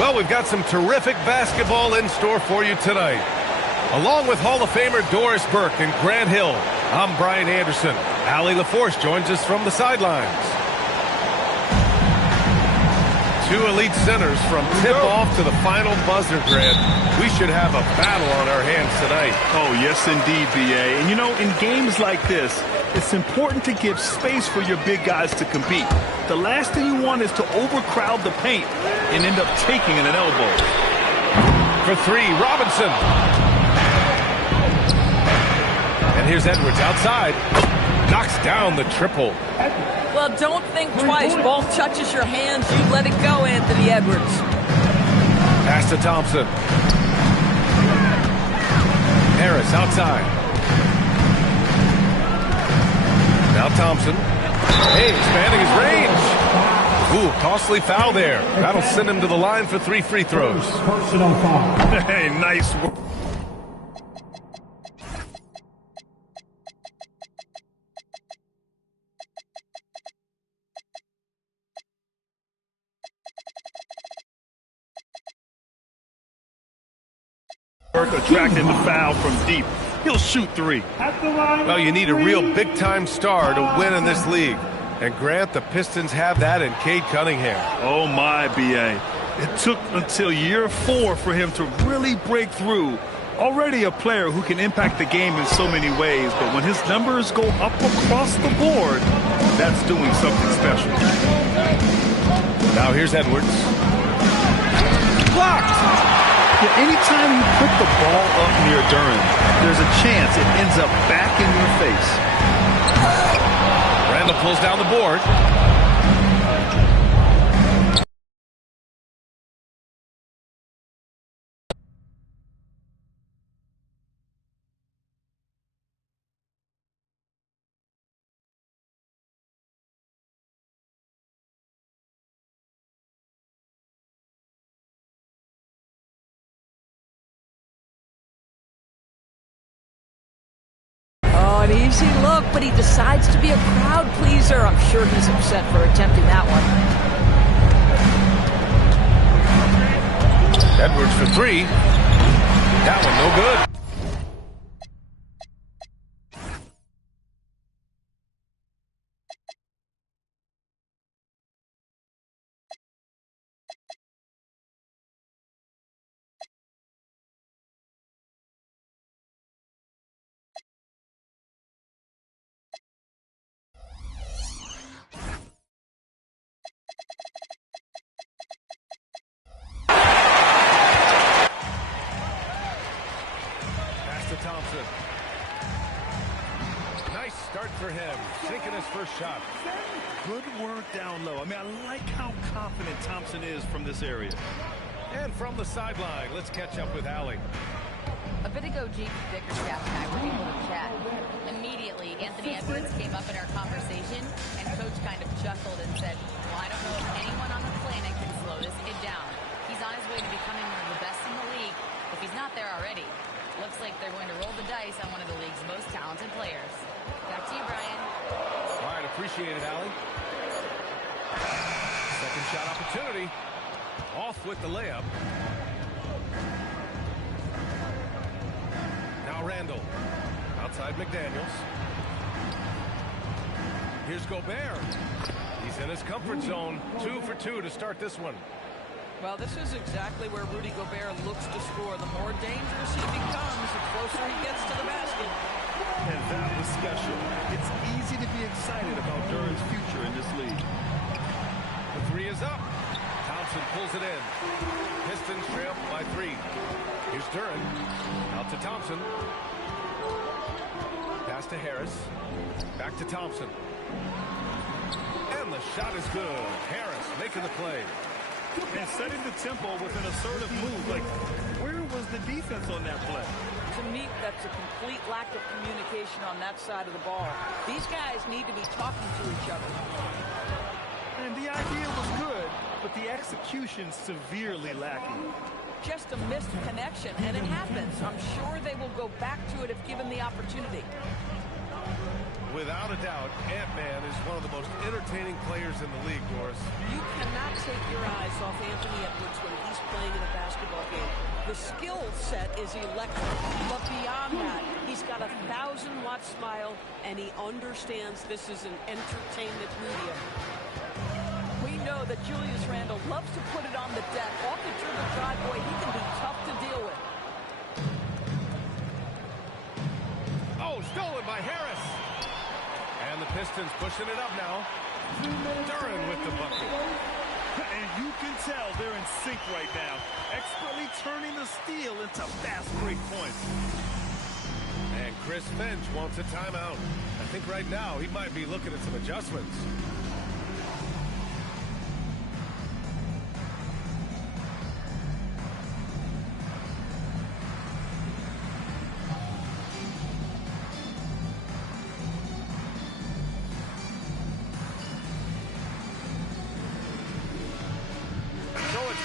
Well, we've got some terrific basketball in store for you tonight. Along with Hall of Famer Doris Burke and Grant Hill, I'm Brian Anderson. Allie LaForce joins us from the sidelines. Two elite centers from tip-off to the final buzzer, Grant. We should have a battle on our hands tonight. Oh, yes, indeed, B.A. And, you know, in games like this, it's important to give space for your big guys to compete. The last thing you want is to overcrowd the paint and end up taking an elbow. For three, Robinson. And here's Edwards outside. Knocks down the triple. Well, don't think twice. Ball touches your hands. You let it go, Anthony Edwards. Pass to Thompson. Harris outside. Now Thompson. Hey, expanding his range. Ooh, costly foul there. That'll send him to the line for 3 free throws. Personal foul. Hey, nice work. Attracting the foul from deep. He'll shoot 3. Well, you need a real big-time star to win in this league. And Grant, the Pistons have that in Cade Cunningham. Oh, my, B.A. It took until year 4 for him to really break through. Already a player who can impact the game in so many ways, but when his numbers go up across the board, that's doing something special. Now here's Edwards. Blocked! Yeah, anytime you put the ball up near Duren, there's a chance it ends up back in your face. Randall pulls down the board. An easy look, but he decides to be a crowd pleaser. I'm sure he's upset for attempting that one. Edwards for 3. That one no good. Thompson. Nice start for him, sinking his first shot. Good work down low. I mean, I like how confident Thompson is from this area. And from the sideline, let's catch up with Allie. A bit ago, Jake Bickerstaff and I were able to chat. Immediately, Anthony Edwards came up in our conversation, and Coach kind of chuckled and said, well, I don't know if anyone on the planet can slow this kid down. He's on his way to becoming one of the best in the league, if he's not there already. Looks like they're going to roll the dice on one of the league's most talented players. Back to you, Brian. All right, appreciate it, Allie. Second shot opportunity. Off with the layup. Now Randall. Outside McDaniels. Here's Gobert. He's in his comfort zone. 2 for 2 to start this one. Well, this is exactly where Rudy Gobert looks to score. The more dangerous he becomes, the closer he gets to the basket. And that was special. It's easy to be excited about Duren's future in this league. The 3 is up. Thompson pulls it in. Pistons trail by 3. Here's Duren. Out to Thompson. Pass to Harris. Back to Thompson. And the shot is good. Harris making the play. And setting the tempo with an assertive move. Like, where was the defense on that play? To me, that's a complete lack of communication on that side of the ball. These guys need to be talking to each other. And the idea was good, but the execution severely lacking. Just a missed connection, and it happens. I'm sure they will go back to it if given the opportunity. Without a doubt, Ant-Man is one of the most entertaining players in the league, Doris. You cannot take your eyes off Anthony Edwards when he's playing. basketball game. The skill set is electric, but beyond that, he's got a 1,000-watt smile, and he understands this is an entertainment medium. We know that Julius Randle loves to put it on the deck. Off the dribble drive, boy, he can be tough to deal with. Oh, stolen by Harris. And the Pistons pushing it up now. Duren with the bucket. And you can tell they're in sync right now, expertly turning the steal into fast break points. And Chris Finch wants a timeout. I think right now he might be looking at some adjustments.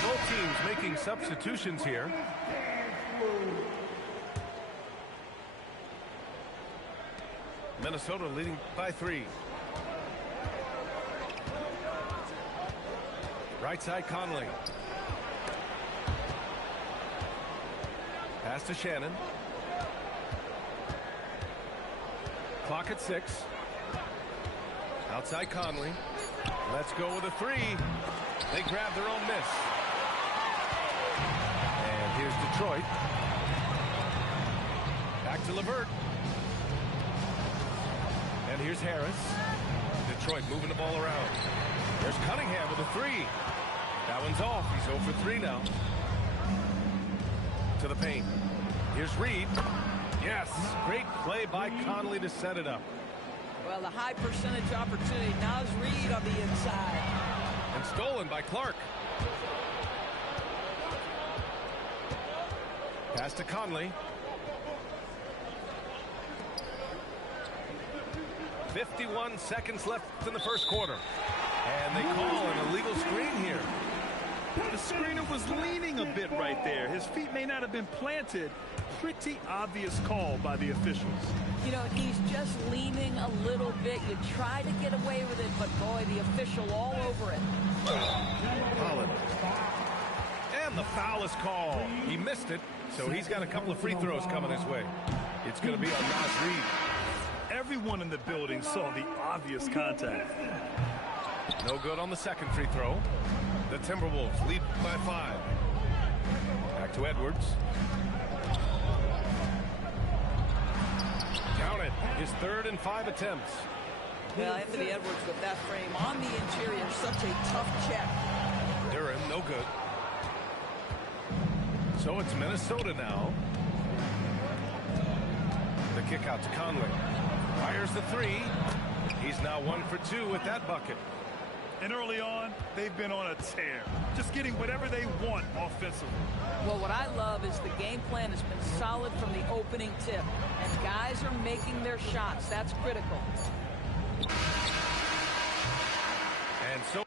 Both teams making substitutions here. Minnesota leading by 3. Right side Conley. Pass to Shannon. Clock at 6. Outside Conley. Let's go with a 3. They grab their own miss. And here's Detroit. Back to LeVert. And here's Harris. Detroit moving the ball around. There's Cunningham with a 3. That one's off. He's 0 for 3 now. To the paint. Here's Reed. Yes, great play by Conley to set it up. Well, the high percentage opportunity. Naz Reid on the inside. And stolen by Clark. Pass to Conley. 51 seconds left in the first quarter. And they call an illegal screen here. The screener was leaning a bit right there. His feet may not have been planted. Pretty obvious call by the officials. You know, he's just leaning a little bit. You try to get away with it, but boy, the official all over it. Holland. And the foul is called. He missed it, so he's got a couple of free throws coming his way. It's going to be on Naz Reid. Everyone in the building saw the obvious contact. No good on the second free throw. The Timberwolves lead by 5. Back to Edwards. Count it. His 3rd and 5 attempts. Well, Anthony Edwards with that frame on the interior, such a tough check. Duren, no good. So it's Minnesota now. The kick out to Conley. Fires the 3. He's now 1 for 2 with that bucket. And early on, they've been on a tear. Just getting whatever they want offensively. Well, what I love is the game plan has been solid from the opening tip. And guys are making their shots. That's critical. And so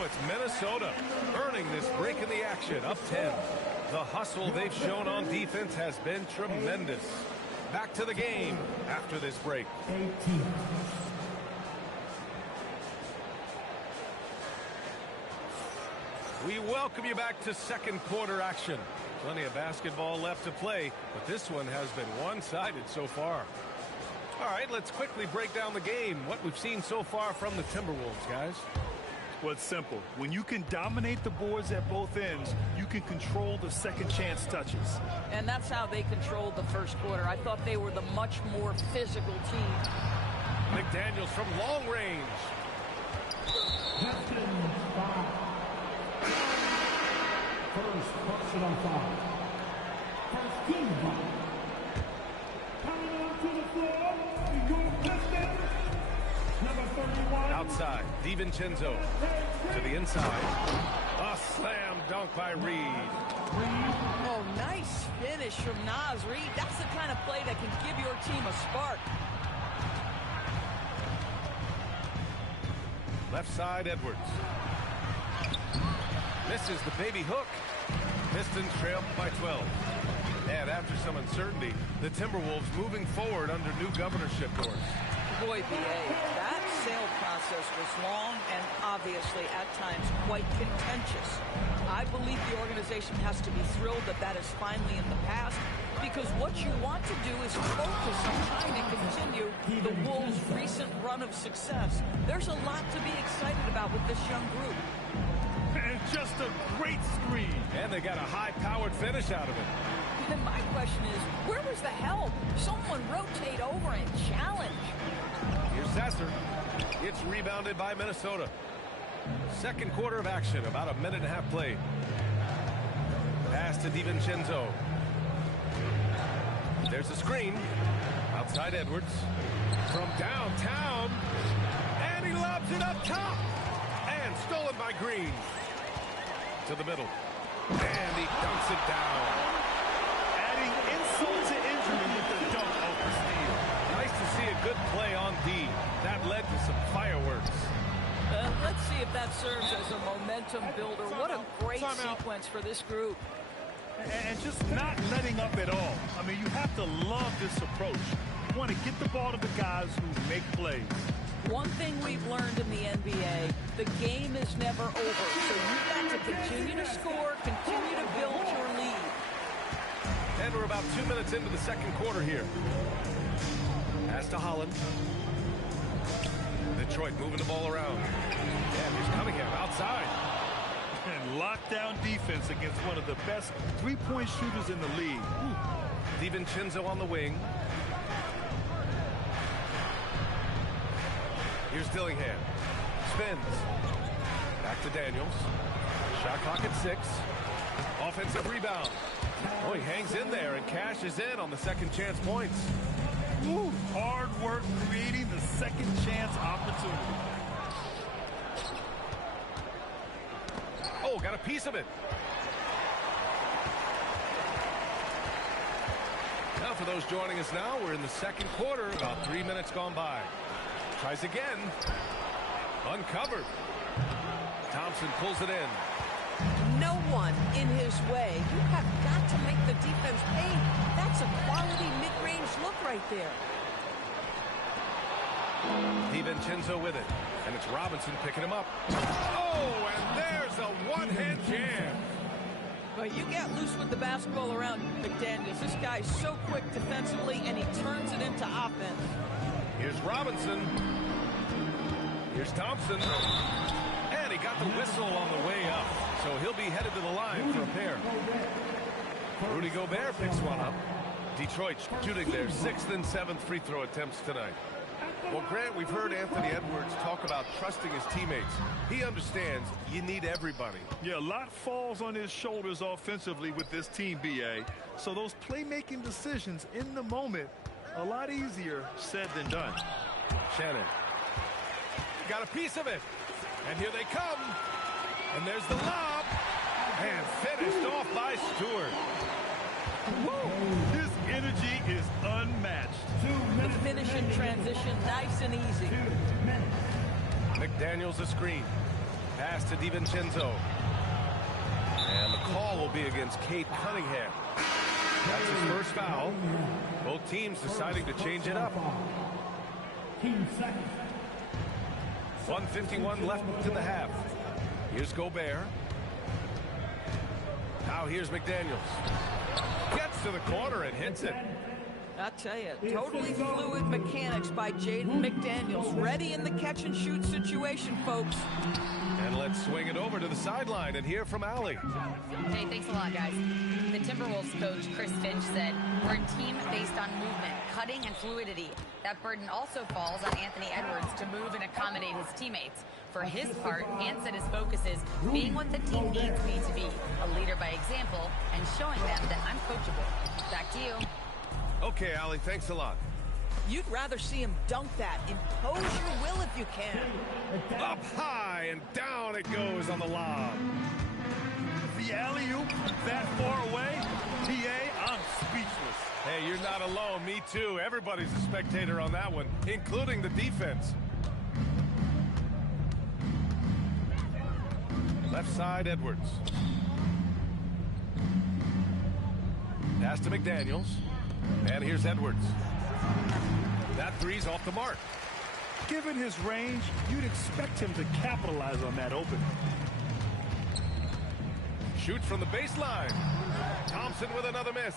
it's Minnesota earning this break in the action, up 10. The hustle they've shown on defense has been tremendous. Back to the game after this break. 18. We welcome you back to second quarter action. Plenty of basketball left to play, but this one has been one-sided so far. All right, let's quickly break down the game, what we've seen so far from the Timberwolves, guys. Well, it's simple. When you can dominate the boards at both ends, you can control the second chance touches. And that's how they controlled the first quarter. I thought they were the much more physical team. McDaniels from long range. First personal foul. First team foul. Coming onto the floor, your Pistons, number 31. Outside, DiVincenzo to the inside. A slam dunk by Reed. Oh, nice finish from Naz Reid. That's the kind of play that can give your team a spark. Left side, Edwards. Misses the baby hook. Pistons trail by 12. And after some uncertainty, the Timberwolves moving forward under new governorship doors. Boy, B.A., that sale process was long and obviously at times quite contentious. I believe the organization has to be thrilled that that is finally in the past, because what you want to do is focus on trying to continue the Wolves' recent run of success. There's a lot to be excited about with this young group. And just a great screen. And they got a high-powered finish out of it. And my question is, where was the help? Someone rotate over and challenge. Here's Sasser. It's rebounded by Minnesota. Second quarter of action, about a minute and a half played. Pass to DiVincenzo. There's a screen. Outside Edwards. From downtown. And he lobs it up top. And stolen by Green. To the middle. And he dunks it down. Adding insult to injury with the dunk over steal. Nice to see a good play on D. That led to some fireworks. Let's see if that serves as a momentum builder. What a great sequence for this group. And just not letting up at all. I mean, you have to love this approach. You want to get the ball to the guys who make plays. One thing we've learned in the NBA, the game is never over. So you've got to continue to score, continue to build your lead. And we're about 2 minutes into the second quarter here. Pass to Holland. Detroit moving the ball around. And here's Cunningham outside. And lockdown defense against one of the best three-point shooters in the league. DiVincenzo on the wing. Here's Dillingham. Spins. Back to Daniels. Shot clock at 6. Offensive rebound. Oh, he hangs in there and cashes in on the second chance points. Ooh, hard work creating the second chance opportunity. Oh, got a piece of it. Now for those joining us now, we're in the second quarter, about 3 minutes gone by. Tries again. Uncovered. Thompson pulls it in. No one in his way. You have got to make the defense pay. That's a quality mid-range look right there. DiVincenzo with it. And it's Robinson picking him up. Oh, and there's a one-hand jam. Well, you get loose with the basketball around McDaniels. This guy's so quick defensively, and he turns it into offense. Here's Robinson. Here's Thompson. And he got the whistle on the way up. So he'll be headed to the line for a pair. Rudy Gobert picks one up. Detroit shooting their 6th and 7th free throw attempts tonight. Well, Grant, we've heard Anthony Edwards talk about trusting his teammates. He understands you need everybody. Yeah, a lot falls on his shoulders offensively with this team, B.A. So those playmaking decisions in the moment, a lot easier said than done. Shannon. Got a piece of it. And here they come. And there's the lob. And finished off by Stewart. His energy is unmatched. The finish in transition, nice and easy. McDaniels a screen. Pass to DiVincenzo. And the call will be against Cade Cunningham. That's his first foul. Both teams deciding to change it up. 1:51 left in the half. Here's Gobert. Now here's McDaniels. Gets to the corner and hits it. I'll tell you, totally fluid mechanics by Jaden McDaniels. Ready in the catch-and-shoot situation, folks. And let's swing it over to the sideline and hear from Allie. Hey, thanks a lot, guys. The Timberwolves coach, Chris Finch, said, we're a team based on movement, cutting, and fluidity. That burden also falls on Anthony Edwards to move and accommodate his teammates. For his part, Ant said his focus is being what the team needs me to be, a leader by example, and showing them that I'm coachable. Back to you. Okay, Allie, thanks a lot. You'd rather see him dunk that. Impose your will if you can. Up high and down it goes on the lob. The alley-oop that far away? PA, I'm speechless. Hey, you're not alone. Me too. Everybody's a spectator on that one, including the defense. Left side, Edwards. Pass to McDaniels. And here's Edwards. That three's off the mark. Given his range, you'd expect him to capitalize on that opening. Shoots from the baseline. Thompson with another miss.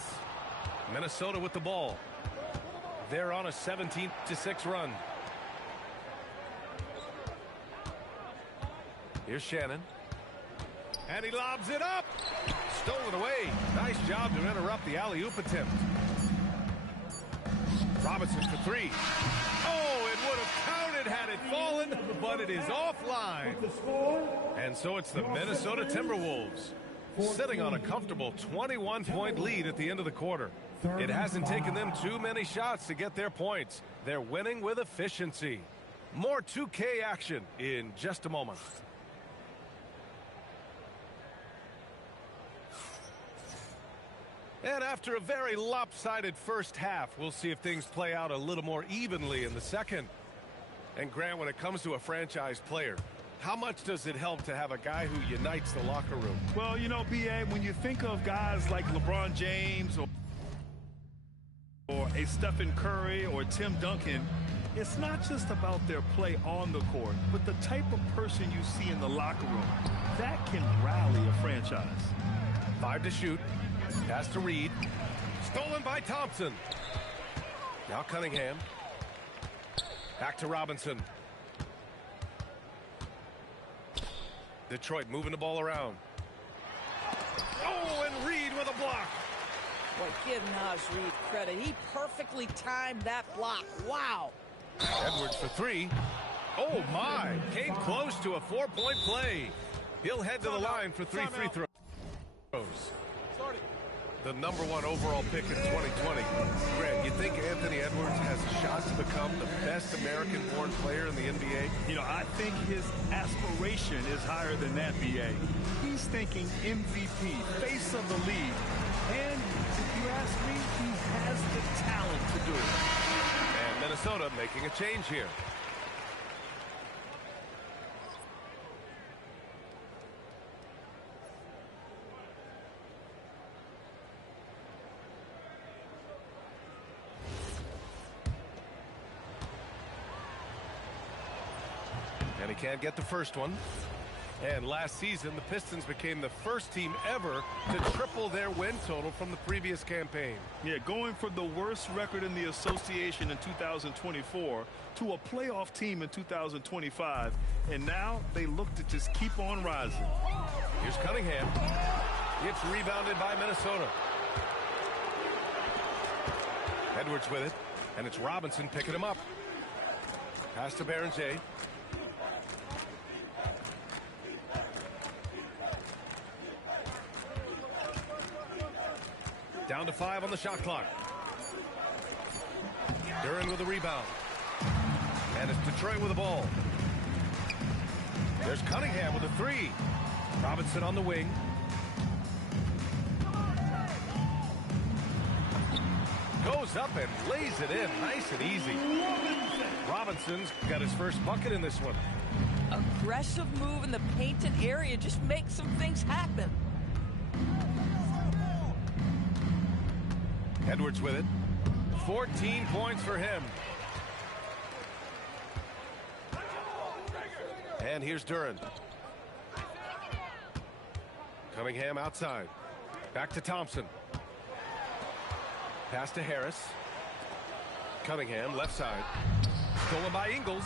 Minnesota with the ball. They're on a 17-6 run. Here's Shannon. And he lobs it up. Stolen away. Nice job to interrupt the alley-oop attempt. Robinson for three. Oh, it would have counted had it fallen, but it is offline. And so it's the Minnesota Timberwolves sitting on a comfortable 21-point lead at the end of the quarter. It hasn't taken them too many shots to get their points. They're winning with efficiency. More 2K action in just a moment. And after a very lopsided first half, we'll see if things play out a little more evenly in the second. And Grant, when it comes to a franchise player, how much does it help to have a guy who unites the locker room? Well, you know, B.A., when you think of guys like LeBron James or a Stephen Curry or Tim Duncan, it's not just about their play on the court, but the type of person you see in the locker room. That can rally a franchise. 5 to shoot. Pass to Reed. Stolen by Thompson. Now Cunningham. Back to Robinson. Detroit moving the ball around. Oh, and Reed with a block. Boy, give Naz Reid credit. He perfectly timed that block. Wow. Edwards for three. Oh, my. Came close to a 4-point play. He'll head to the line for 3 free throws. The #1 overall pick in 2020. Grant, you think Anthony Edwards has a shot to become the best American-born player in the NBA? You know, I think his aspiration is higher than that, B.A. He's thinking MVP, face of the league. And if you ask me, he has the talent to do it. And Minnesota making a change here. And he can't get the first one. And last season, the Pistons became the first team ever to triple their win total from the previous campaign. Yeah, going from the worst record in the association in 2024 to a playoff team in 2025. And now they look to just keep on rising. Here's Cunningham. It's rebounded by Minnesota. Edwards with it. And it's Robinson picking him up. Pass to Berenger. Down to 5 on the shot clock. Duren with a rebound. And it's Detroit with the ball. There's Cunningham with a three. Robinson on the wing. Goes up and lays it in nice and easy. Robinson's got his first bucket in this one. Aggressive move in the painted area just makes some things happen. Edwards with it. 14 points for him. And here's Duren. Cunningham outside. Back to Thompson. Pass to Harris. Cunningham left side. Stolen by Ingles.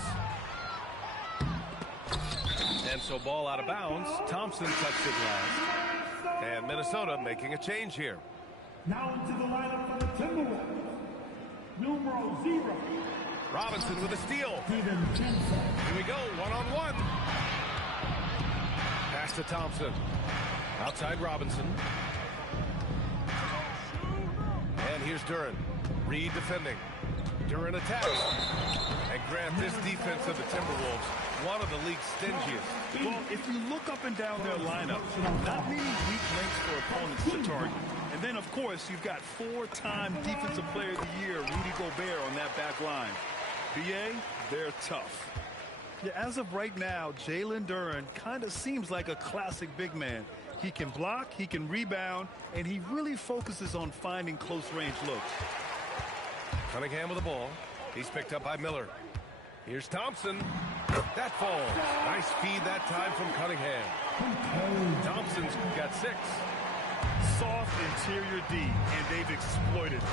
And so ball out of bounds. Thompson touched it last. And Minnesota making a change here. Now into the lineup for the Timberwolves. Numero 0. Robinson with a steal. Here we go, one-on-one. Pass to Thompson. Outside Robinson. And here's Duren. Reed defending. Duren attacks. And Grant, this defense of the Timberwolves, one of the league's stingiest. Well, if you look up and down their lineup, not many weak links for opponents to target. And then, of course, you've got 4-time Defensive Player of the Year, Rudy Gobert, on that back line. B.A., they're tough. Yeah, as of right now, Jalen Duren kind of seems like a classic big man. He can block, he can rebound, and he really focuses on finding close-range looks. Cunningham with the ball. He's picked up by Miller. Here's Thompson. That falls. Nice feed that time from Cunningham. Thompson's got 6. Soft interior D, and they've exploited it.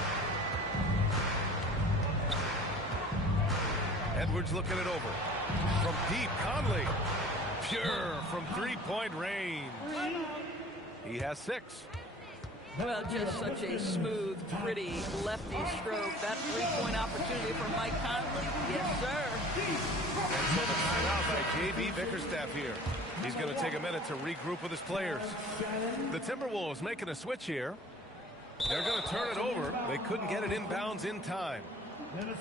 Edwards looking it over. From deep, Conley. Pure from three-point range. He has 6. Well, just such a smooth, pretty lefty stroke. That three-point opportunity for Mike Conley. Yes, sir. And so the timeout by J.B. Bickerstaff here. He's going to take a minute to regroup with his players. The Timberwolves making a switch here. They're going to turn it over. They couldn't get it inbounds in time.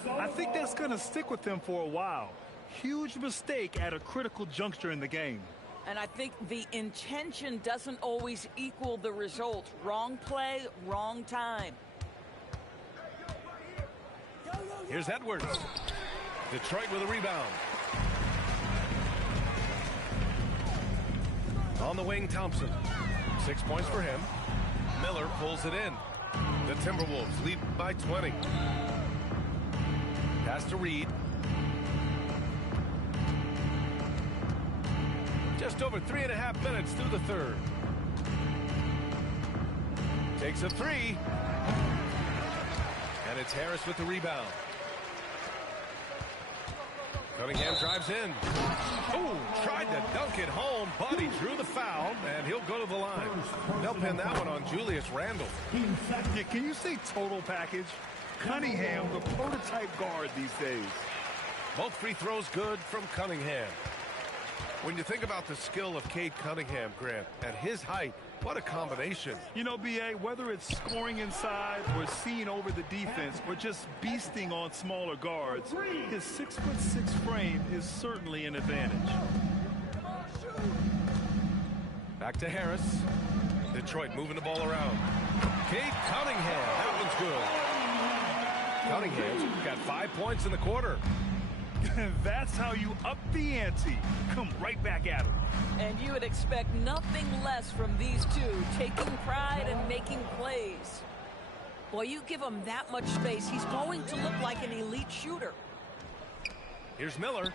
I think that's going to stick with them for a while. Huge mistake at a critical juncture in the game. And I think the intention doesn't always equal the result. Wrong play, wrong time. Here's Edwards. Detroit with a rebound. On the wing, Thompson. 6 points for him. Miller pulls it in. The Timberwolves lead by 20. Pass to Reed. Just over 3.5 minutes through the third. Takes a 3. And it's Harris with the rebound. Cunningham drives in. Oh, tried to dunk it home, but he drew the foul, and he'll go to the line. They'll pin that one on Julius Randle. Yeah, can you say total package? Cunningham, the prototype guard these days. Both free throws good from Cunningham. When you think about the skill of Cade Cunningham, Grant, at his height, what a combination. You know, B.A., whether it's scoring inside or seeing over the defense or just beasting on smaller guards, his 6'6" frame is certainly an advantage. Back to Harris. Detroit moving the ball around. Cade Cunningham, that one's good. Cunningham's got 5 points in the quarter. That's how you up the ante. Come right back at him. And you would expect nothing less from these two, taking pride and making plays. Boy, you give him that much space, he's going to look like an elite shooter. Here's Miller.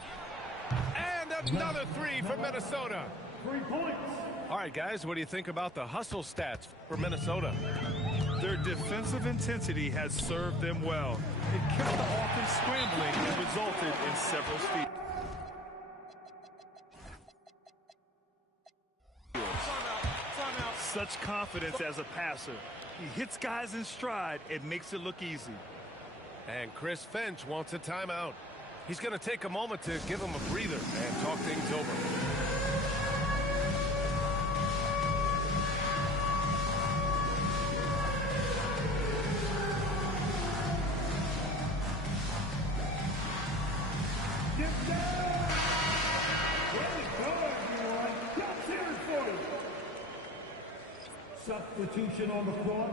And another 3 from Minnesota. 3 points. All right, guys, what do you think about the hustle stats for Minnesota? Their defensive intensity has served them well. It kept the offense scrambling and resulted in several steals. Such confidence as a passer. He hits guys in stride and makes it look easy. And Chris Finch wants a timeout. He's going to take a moment to give him a breather and talk things over. Substitution on the floor.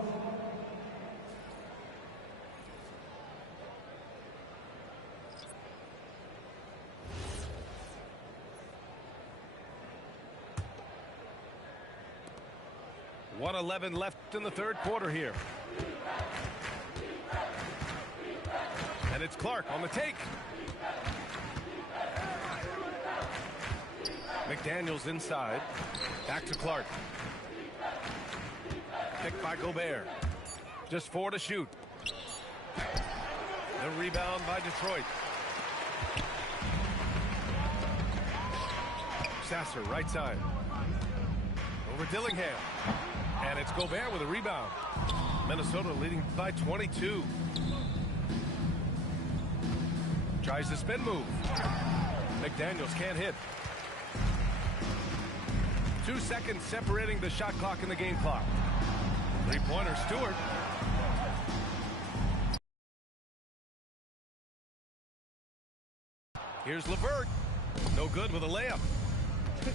.11 left in the third quarter here. And it's Clark on the take. McDaniels inside. Back to Clark. Picked by Gobert. Just 4 to shoot. The rebound by Detroit. Sasser, right side. Over Dillingham. And it's Gobert with a rebound. Minnesota leading by 22. Tries the spin move. McDaniels can't hit. 2 seconds separating the shot clock and the game clock. Three-pointer, Stewart. Here's LeVert. No good with a layup.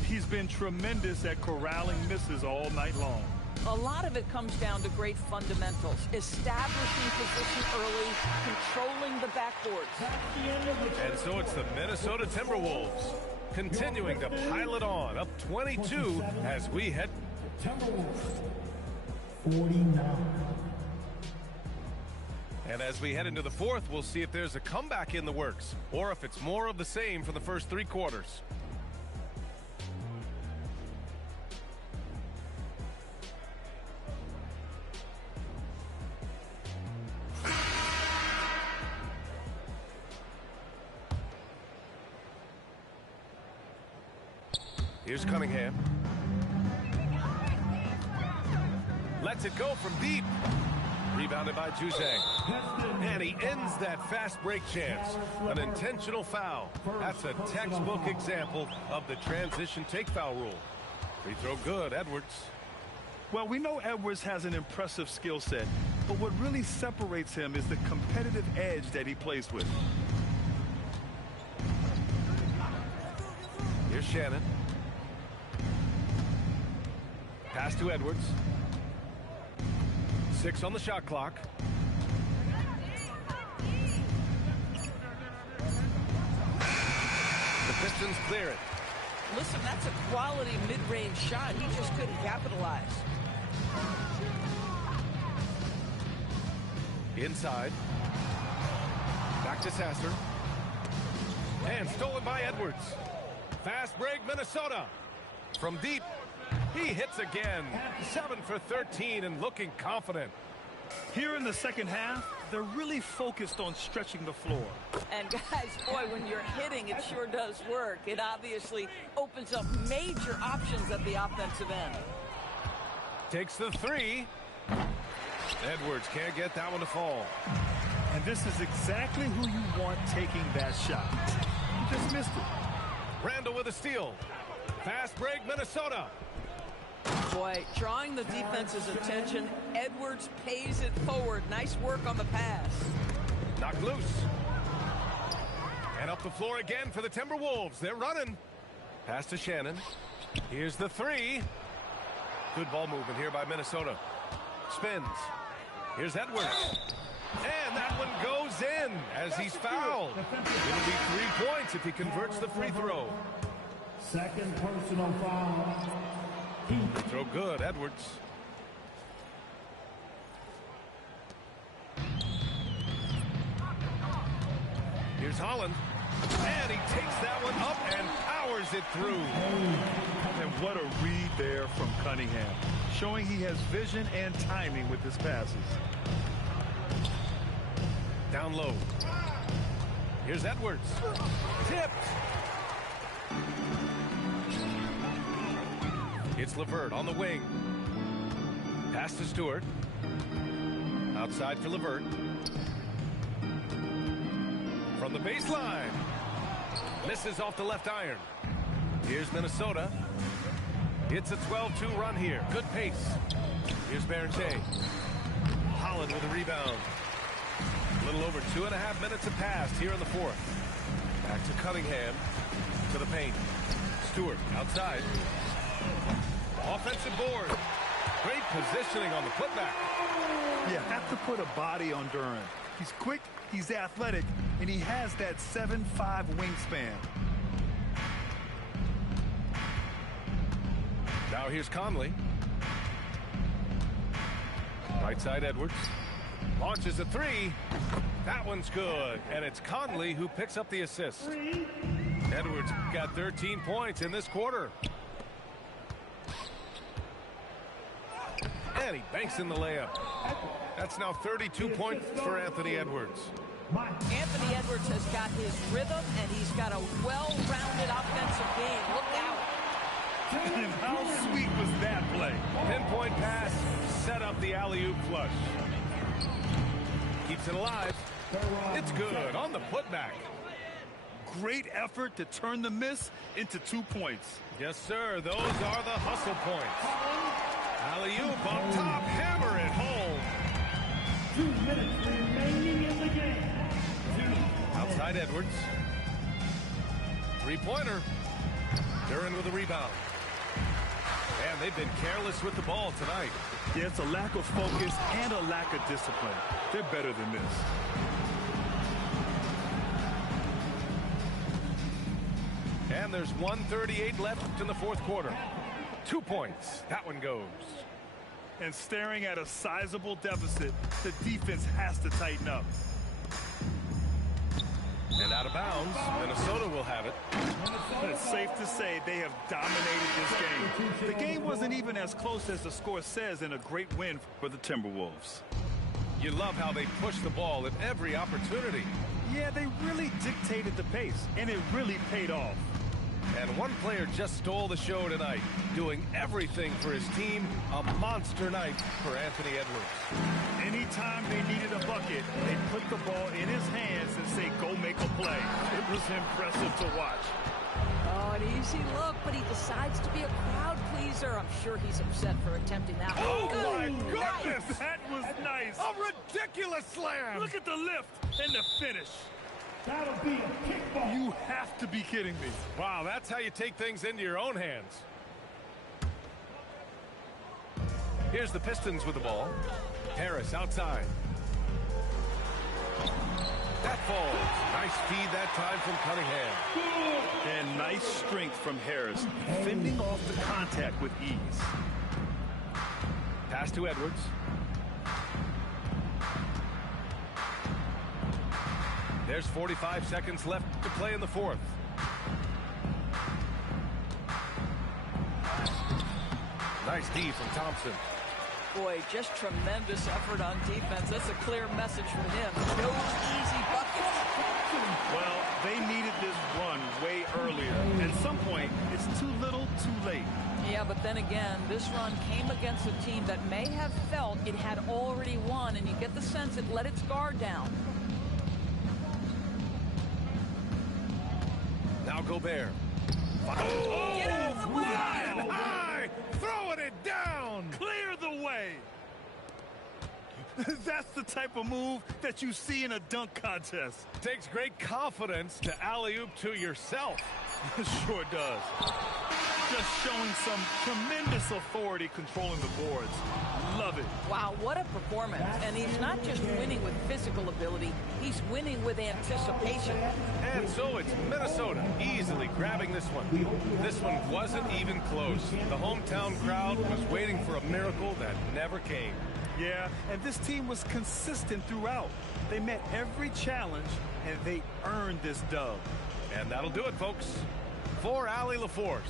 He's been tremendous at corralling misses all night long. A lot of it comes down to great fundamentals, establishing position early, controlling the backboards. And so it's the Minnesota Timberwolves continuing to pile it on, up 22 as we head. Timberwolves, 49. And as we head into the fourth, we'll see if there's a comeback in the works or if it's more of the same for the first 3 quarters. Here's Cunningham. Lets it go from deep. Rebounded by Juzang. And he ends that fast break chance. An intentional foul. That's a textbook example of the transition take foul rule. Free throw good, Edwards. Well, we know Edwards has an impressive skill set, but what really separates him is the competitive edge that he plays with. Here's Shannon. Pass to Edwards. 6 on the shot clock. The Pistons clear it. Listen, that's a quality mid-range shot. He just couldn't capitalize. Inside. Back to Sasser. And stolen by Edwards. Fast break, Minnesota. From deep. He hits again. 7 for 13 and looking confident. Here in the second half, they're really focused on stretching the floor. And guys, boy, when you're hitting, it sure does work. It obviously opens up major options at the offensive end. Takes the 3. Edwards can't get that one to fall. And this is exactly who you want taking that shot. He just missed it. Randall with a steal. Fast break, Minnesota. Boy, drawing the defense's attention, Edwards pays it forward. Nice work on the pass. Knocked loose. And up the floor again for the Timberwolves. They're running. Pass to Shannon. Here's the 3. Good ball movement here by Minnesota. Spins. Here's Edwards. And that one goes in as he's fouled. It'll be 3 points if he converts the free throw. Second personal foul. Free throw good, Edwards. Here's Holland. And he takes that one up and powers it through. And what a read there from Cunningham, showing he has vision and timing with his passes. Down low. Here's Edwards. Tipped. It's LeVert on the wing. Pass to Stewart. Outside for LeVert. From the baseline. Misses off the left iron. Here's Minnesota. It's a 12-2 run here. Good pace. Here's Berger. Holland with a rebound. A little over 2.5 minutes have passed here in the fourth. Back to Cunningham. To the paint. Stewart outside. Offensive board. Great positioning on the putback. You have to put a body on Duran. He's quick, he's athletic, and he has that 7'5" wingspan. Now here's Conley. Right side Edwards. Launches a 3. That one's good. And it's Conley who picks up the assist. Edwards got 13 points in this quarter. And he banks in the layup. That's now 32 points for Anthony Edwards. Anthony Edwards has got his rhythm, and he's got a well-rounded offensive game. Look out. And how sweet was that play? Pinpoint pass, set up the alley-oop flush. Keeps it alive. It's good on the putback. Great effort to turn the miss into 2 points. Yes, sir. Those are the hustle points. Alley-oop up top. Hammer it home. 2 minutes remaining in the game. Outside Edwards. Three-pointer. Duran with a rebound. And they've been careless with the ball tonight. Yeah, it's a lack of focus and a lack of discipline. They're better than this. And there's 1:38 left in the fourth quarter. 2 points. That one goes. And staring at a sizable deficit, the defense has to tighten up. And out of bounds, Minnesota will have it. It's safe to say they have dominated this game. The game wasn't even as close as the score says, in a great win for the Timberwolves. You love how they push the ball at every opportunity. Yeah, they really dictated the pace, and it really paid off. And one player just stole the show tonight, doing everything for his team. A monster night for Anthony Edwards. Anytime they needed a bucket, they put the ball in his hands and say, go make a play. It was impressive to watch. Oh, an easy look, but he decides to be a crowd pleaser. I'm sure he's upset for attempting that one. Oh, my Good goodness! night. That was nice. A ridiculous slam! Look at the lift and the finish. That'll be a kickball. You have to be kidding me. Wow, that's how you take things into your own hands. Here's the Pistons with the ball. Harris outside. That falls. Nice feed that time from Cunningham. And nice strength from Harris, fending off the contact with ease. Pass to Edwards. There's 45 seconds left to play in the fourth. Nice D from Thompson. Boy, just tremendous effort on defense. That's a clear message from him. No easy buckets. Well, they needed this run way earlier. At some point, it's too little, too late. Yeah, but then again, this run came against a team that may have felt it had already won, and you get the sense it let its guard down. Now Gobert. Oh, Get out of the way! Flying high! Throwing it down! clear the way. That's the type of move that you see in a dunk contest. Takes great confidence to alley-oop to yourself. Sure does. Just showing some tremendous authority controlling the boards. Love it. Wow, what a performance. And he's not just winning with physical ability, he's winning with anticipation. And so it's Minnesota easily grabbing this one. This one wasn't even close. The hometown crowd was waiting for a miracle that never came. Yeah, and this team was consistent throughout. They met every challenge, and they earned this dub. And that'll do it, folks. For Allie LaForce.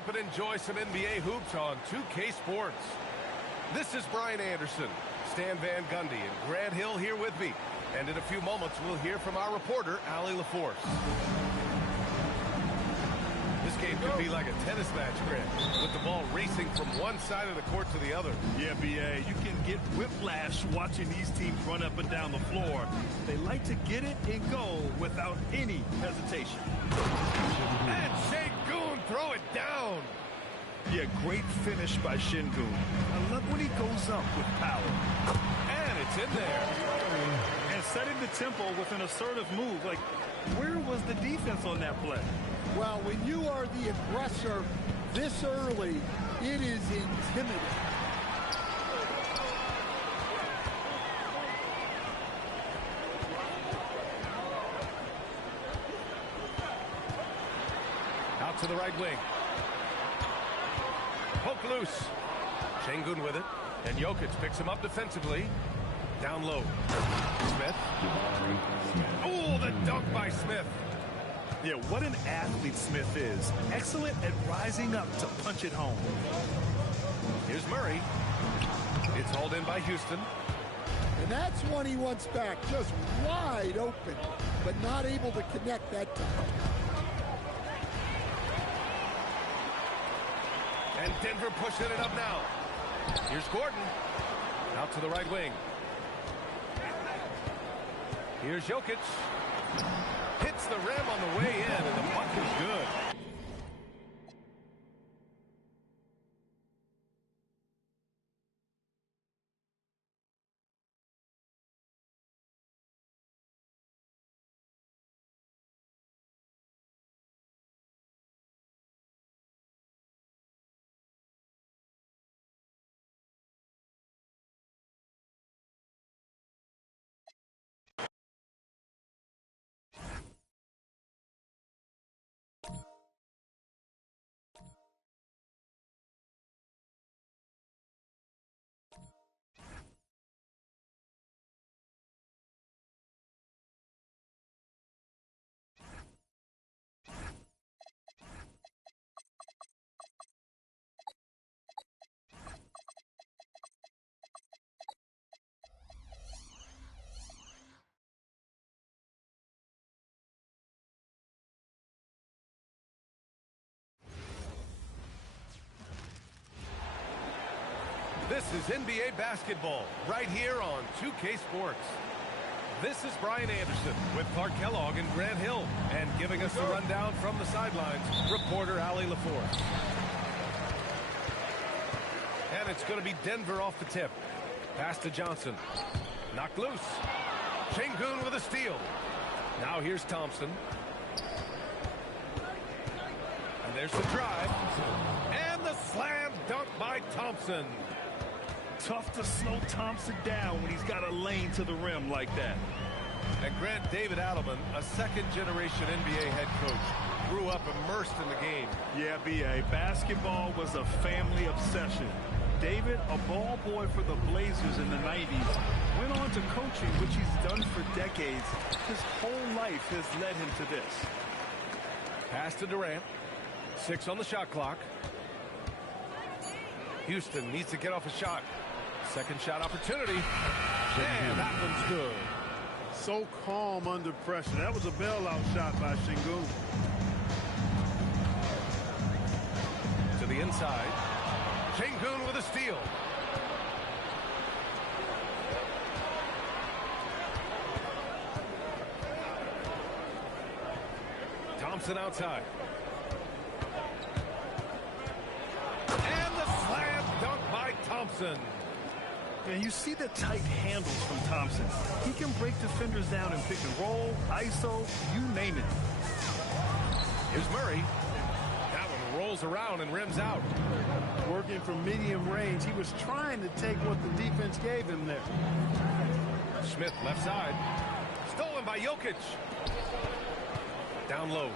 up and enjoy some NBA hoops on 2K Sports. This is Brian Anderson, Stan Van Gundy, and Grant Hill here with me. And in a few moments, we'll hear from our reporter, Allie LaForce. This game could be like a tennis match, Grant, with the ball racing from one side of the court to the other. Yeah, B.A., you can get whiplash watching these teams run up and down the floor. They like to get it and go without any hesitation. And Şengün throw it down. Yeah, great finish by Şengün. I love when he goes up with power. And it's in there. And setting the tempo with an assertive move. Like, where was the defense on that play? Well, when you are the aggressor this early, it is intimidating. Out to the right wing. Poke loose. Şengün with it. And Jokic picks him up defensively. Down low. Smith. Oh, the dunk by Smith. Yeah, what an athlete Smith is. Excellent at rising up to punch it home. Here's Murray. It's hauled in by Houston. And that's one he wants back, just wide open, but not able to connect that time. And Denver pushing it up now. Here's Gordon. Out to the right wing. Here's Jokic. Hits the rim on the way in, and the puck is good. This is NBA basketball right here on 2K Sports. This is Brian Anderson with Clark Kellogg and Grant Hill. And giving us the rundown from the sidelines, reporter Allie LaForce. And it's going to be Denver off the tip. Pass to Johnson. Knocked loose. Şengün with a steal. Now here's Thompson. And there's the drive. And the slam dunk by Thompson. Tough to slow Thompson down when he's got a lane to the rim like that. And Grant, David Adelman, a second-generation NBA head coach, grew up immersed in the game. Yeah, B.A., basketball was a family obsession. David, a ball boy for the Blazers in the 90s, went on to coaching, which he's done for decades. His whole life has led him to this. Pass to Durant. 6 on the shot clock. Houston needs to get off a shot. Second shot opportunity. And that one's good. So calm under pressure. That was a bailout shot by Şengün. To the inside. Şengün with a steal. Thompson outside. And the slam dunk by Thompson. And you see the tight handles from Thompson. He can break defenders down in pick and roll, ISO, you name it. Here's Murray. That one rolls around and rims out. Working from medium range. He was trying to take what the defense gave him there. Smith left side. Stolen by Jokic. Down low.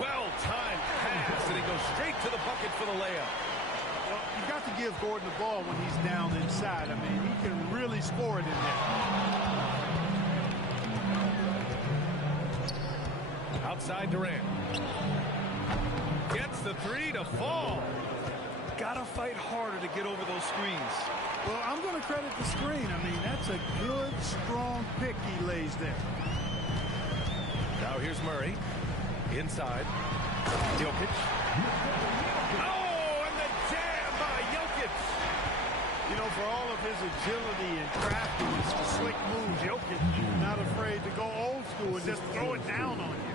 Well-timed pass, and he goes straight to the bucket for the layup. Well, you got to give Gordon the ball when he's down inside. I mean, he can really score it in there. Outside Durant. Gets the three to fall. Gotta fight harder to get over those screens. Well, I'm going to credit the screen. I mean, that's a good, strong pick he lays there. Now here's Murray. Inside. Jokic. Oh, and the jam by Jokic. You know, for all of his agility and craftiness, the slick moves, Jokic not afraid to go old school and just throw it down on you.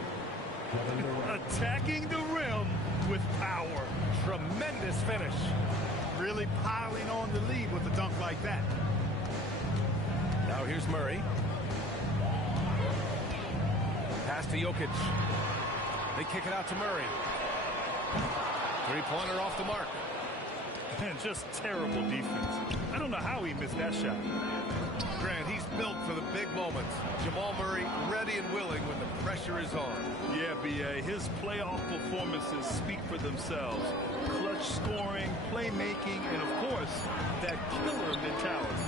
Attacking the rim with power. Tremendous finish. Really piling on the lead with a dunk like that. Now here's Murray. Pass to Jokic. They kick it out to Murray. Three-pointer off the mark. And just terrible defense. I don't know how he missed that shot. Grant, he's built for the big moments. Jamal Murray ready and willing when the pressure is on. Yeah, B.A. His playoff performances speak for themselves. Clutch scoring, playmaking, and, of course, that killer mentality.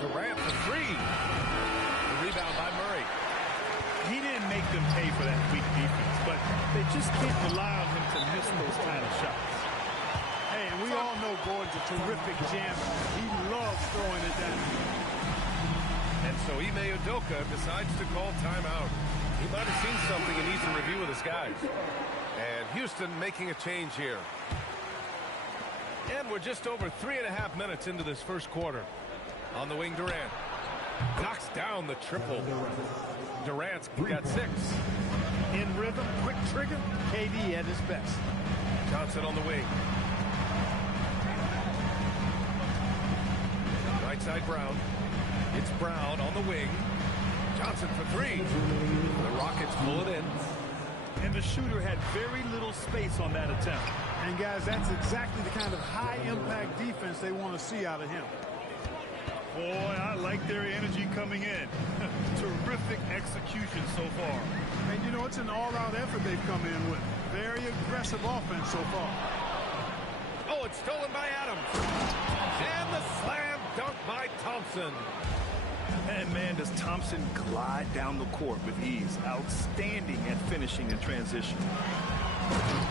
Durant for three. The rebound by Murray. He didn't make them pay for that weak defense, but they just can't rely on him to miss those kind of shots. Hey, and we all know Gordon's a terrific jammer. He loves throwing it down. And so Ime Udoka decides to call timeout. He might have seen something he needs to review with his guys. And Houston making a change here. And we're just over 3.5 minutes into this first quarter. On the wing, Durant. Knocks down the triple. Durant's got 6. In rhythm, quick trigger, KD at his best. Johnson on the wing. Right side, Brown. It's Brown on the wing. Johnson for 3. The Rockets pull it in. And the shooter had very little space on that attempt. And, guys, that's exactly the kind of high-impact defense they want to see out of him. Boy, I like their energy coming in. Terrific execution so far. And, you know, it's an all-out effort they've come in with. Very aggressive offense so far. Oh, it's stolen by Adams. And the slam dunk by Thompson. And, man, does Thompson glide down the court with ease. Outstanding at finishing in transition.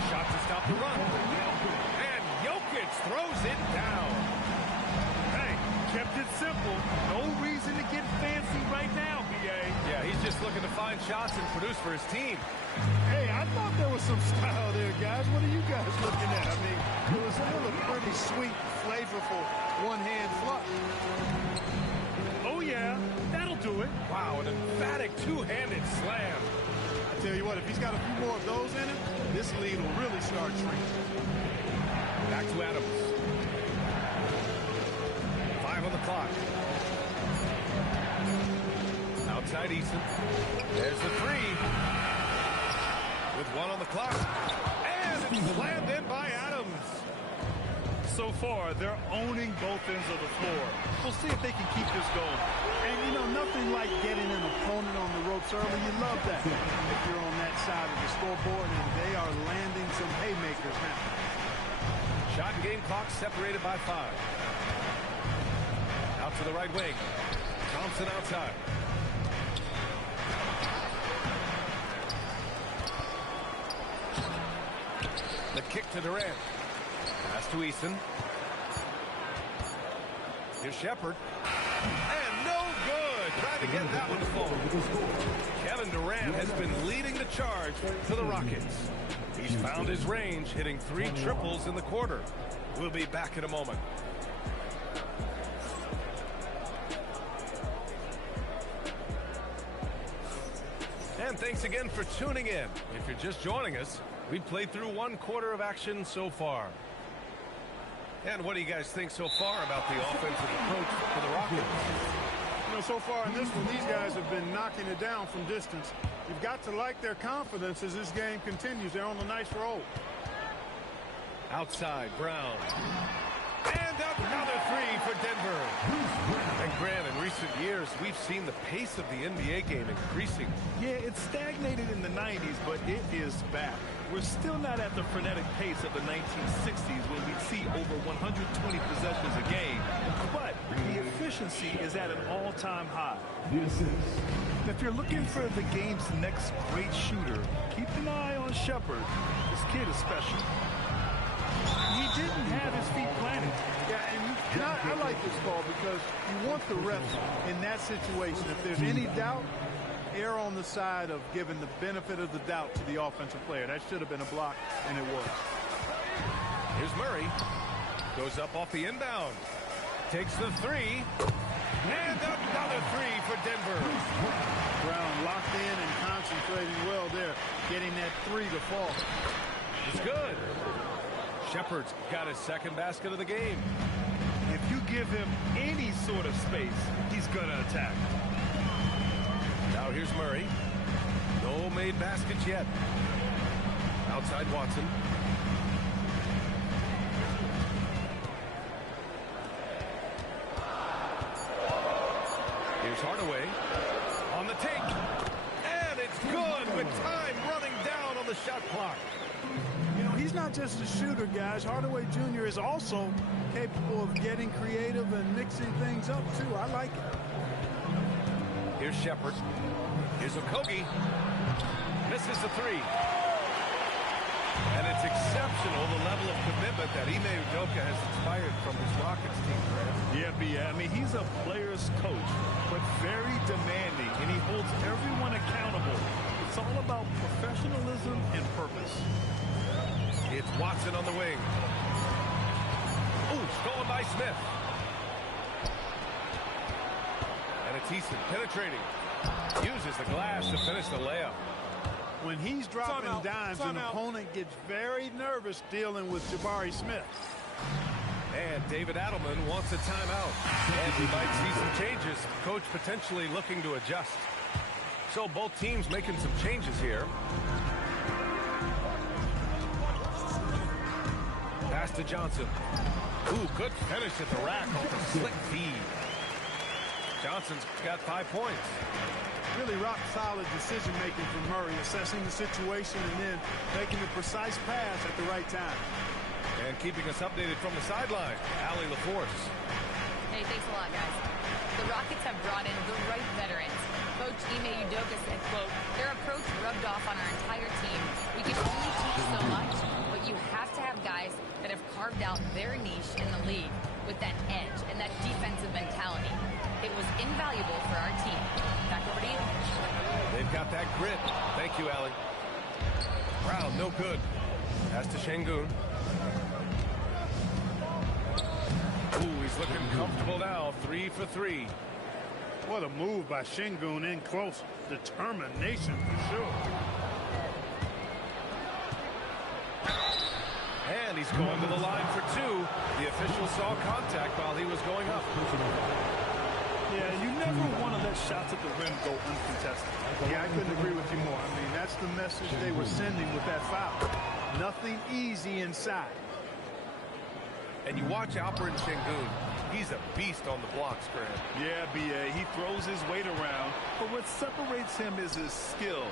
Shot to stop the run. And Jokic throws it down. Hey, kept it simple. No reason to get fancy right now, B.A. Yeah, he's just looking to find shots and produce for his team. Hey, I thought there was some style there, guys. What are you guys looking at? I mean, it was still a pretty sweet, flavorful one-hand flush. Oh, yeah, that'll do it. Wow, an emphatic two-handed slam. I tell you what, if he's got a few more of those in him, this lead will really start shrinking. Back to Adams. 5 on the clock. Outside Eason. There's the 3. With 1 on the clock. And it's slammed in by Adams. So far, they're owning both ends of the floor. We'll see if they can keep this going. And, you know, nothing like getting an opponent on the ropes early. You love that if you're on that side of the scoreboard, and they are landing some haymakers now. Shot and game clock separated by 5. Out to the right wing. Thompson outside. The kick to Durant. Pass to Eason. Here's Shepherd. And no good. Trying to get that one to fall. Kevin Durant has been leading the charge for the Rockets. He's found his range, hitting 3 triples in the quarter. We'll be back in a moment. And thanks again for tuning in. If you're just joining us, we've played through 1 quarter of action so far. And what do you guys think so far about the offensive approach for the Rockets? You know, so far in this one, these guys have been knocking it down from distance. You've got to like their confidence as this game continues. They're on a nice roll. Outside, Brown. And another 3 for Denver. And Grant, in recent years, we've seen the pace of the NBA game increasing. Yeah, it stagnated in the 90s, but it is back. We're still not at the frenetic pace of the 1960s when we'd see over 120 possessions a game. But the efficiency efficiency is at an all-time high. If you're looking for the game's next great shooter, keep an eye on Shepherd. This kid is special. He didn't have his feet planted. Yeah, and I like this call because you want the refs in that situation. If there's any doubt, err on the side of giving the benefit of the doubt to the offensive player. That should have been a block, and it was. Here's Murray. Goes up off the inbound. Takes the three. And another three for Denver. Brown locked in and concentrating well there, getting that three to fall. It's good. Shepherd's got his second basket of the game. If you give him any sort of space, he's going to attack. Now here's Murray. No made baskets yet. Outside Watson. Here's Hardaway on the take. And it's good with time running down on the shot clock. You know, he's not just a shooter, guys. Hardaway Jr. is also capable of getting creative and mixing things up, too. I like it. Here's Shepherd. Here's Okogie. Misses the three. And it's exceptional, the level of commitment that Eamaddenh2h has inspired from this Rockets team, Graham. Yeah, B.A. I mean, he's a player's coach, but very demanding, and he holds everyone accountable. It's all about professionalism and purpose. It's Watson on the wing. Ooh, stolen by Smith. And it's Easton penetrating. Uses the glass to finish the layup. When he's dropping dimes, an opponent gets very nervous dealing with Jabari Smith. And David Adelman wants a timeout. And we might see some changes. Coach potentially looking to adjust. So both teams making some changes here. Pass to Johnson. Ooh, good finish at the rack off a slick feed. Johnson's got 5 points. Really rock-solid decision-making from Murray, assessing the situation and then making the precise pass at the right time. And keeping us updated from the sideline, Allie LaForce. Hey, thanks a lot, guys. The Rockets have brought in the right veterans. Coach Eamaddenh2h said, quote, their approach rubbed off on our entire team. We can only teach so much, but you have to have guys that have carved out their niche in the league with that edge and that defensive mentality. It was invaluable for our team. Back over to you. They've got that grit. Thank you, Allie. Brown, no good. Pass to Şengün. Ooh, he's looking comfortable now. 3 for 3. What a move by Şengün in close. Determination for sure. And he's going to the line for 2. The official saw contact while he was going up. Yeah, you never want to let shots at the rim go uncontested. Yeah, I couldn't agree with you more. I mean, that's the message they were sending with that foul. Nothing easy inside. And you watch Alperen Şengün. He's a beast on the blocks, Graham. Yeah, B.A. He throws his weight around, but what separates him is his skill.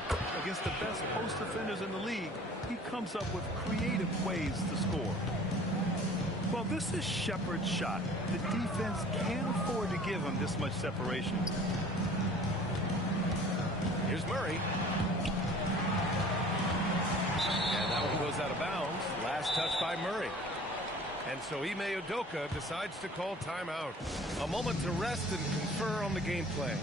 Against the best post defenders in the league, he comes up with creative ways to score. Well, this is Shepherd's shot. The defense can't afford to give him this much separation. Here's Murray. And that one goes out of bounds. Last touch by Murray. And so Eamaddenh2h decides to call timeout. A moment to rest and confer on the game plan.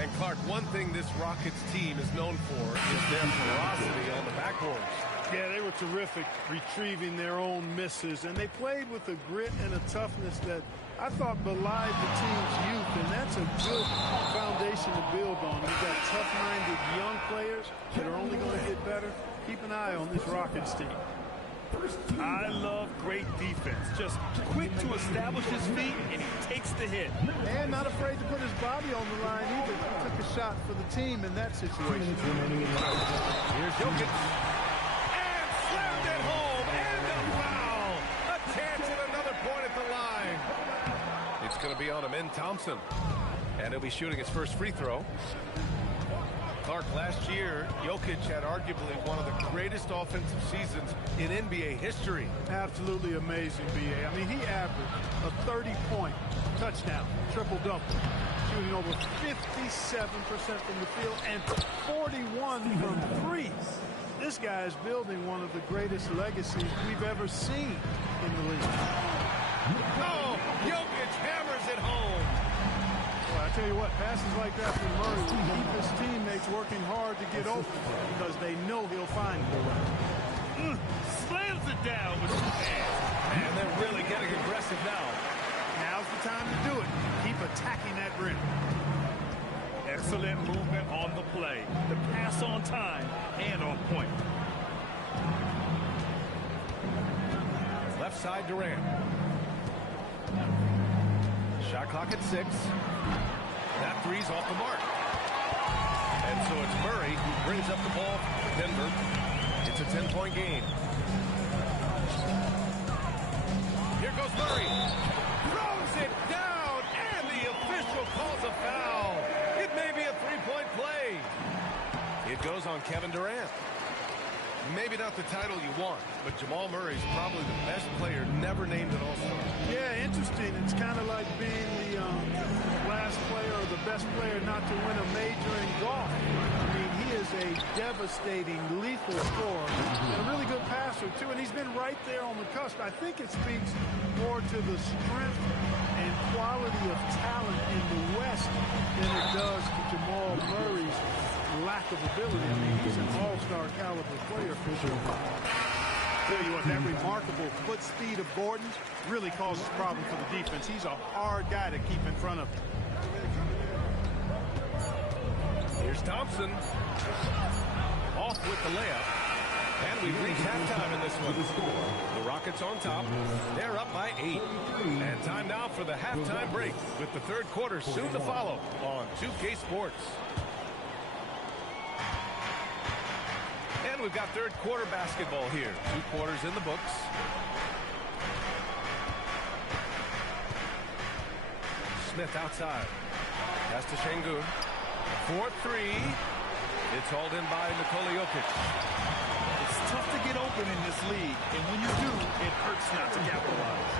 And Clark, one thing this Rockets team is known for is their ferocity on the backboards. Yeah, they were terrific retrieving their own misses, and they played with a grit and a toughness that I thought belied the team's youth, and that's a good foundation to build on. You've got tough-minded young players that are only going to get better. Keep an eye on this Rockets team. I love great defense. Just quick to establish his feet, and he takes the hit. And not afraid to put his body on the line either. He took a shot for the team in that situation. Here's Jokic. And slammed it home. And a foul. A chance at another point at the line. It's going to be on Amin Thompson. And he'll be shooting his first free throw. Clark, last year, Jokic had arguably one of the greatest offensive seasons in NBA history. Absolutely amazing, B.A. I mean, he averaged a 30-point, touchdown, triple-double. Shooting over 57% from the field and 41 from threes. This guy is building one of the greatest legacies we've ever seen in the league. Oh, Jokic hammers it home. Well, I tell you what, passes like that from Murray will keep his teammates working hard to get open because they know he'll find them. Slams it down with his hands. Man, they're really getting aggressive now. Now's the time to do it. Keep attacking that rim. Excellent movement on the play. The pass on time and on point. Left side Durant. Shot clock at 6. That three's off the mark. And so it's Murray who brings up the ball for Denver. It's a 10-point game. Here goes Murray. Throws it down, and the official calls a foul. It may be a three-point play. It goes on Kevin Durant. Maybe not the title you want, but Jamal Murray's probably the best player never named an All-Star. Yeah, interesting. It's kind of like being the last player or the best player not to win a major in golf. I mean, he is a devastating, lethal scorer and a really good passer, too. And he's been right there on the cusp. I think it speaks more to the strength and quality of talent in the West than it does to Jamal Murray's lack of ability. I mean, he's an all-star caliber player for sure. Tell you what, that remarkable foot speed of Gordon really causes problems for the defense. He's a hard guy to keep in front of him. Here's Thompson. Off with the layup. And we reach halftime in this one. The Rockets on top. They're up by 8. And time now for the halftime break with the third quarter soon to follow on 2K Sports. And we've got third quarter basketball here. 2 quarters in the books. Smith outside. Pass to Şengün. 4-3. It's hauled in by Nikola Jokic. It's tough to get open in this league, and when you do, it hurts not to capitalize.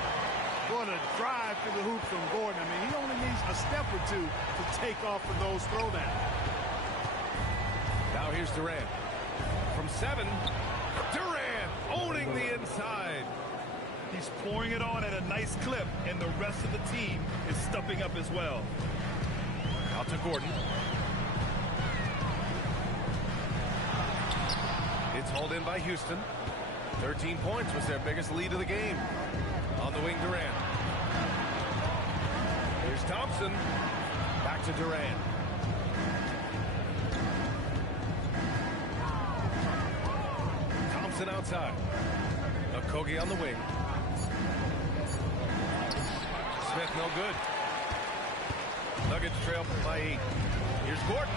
What a drive to the hoop from Gordon. I mean, he only needs a step or two to take off for those throwdowns. Now here's Durant. From 7, Durant owning the inside. He's pouring it on at a nice clip, and the rest of the team is stepping up as well. Out to Gordon. It's hauled in by Houston. 13 points was their biggest lead of the game. On the wing, Durant. Here's Thompson. Back to Durant. Thompson outside. Okogie on the wing. Smith no good. Nuggets trail by 8. Here's Gordon.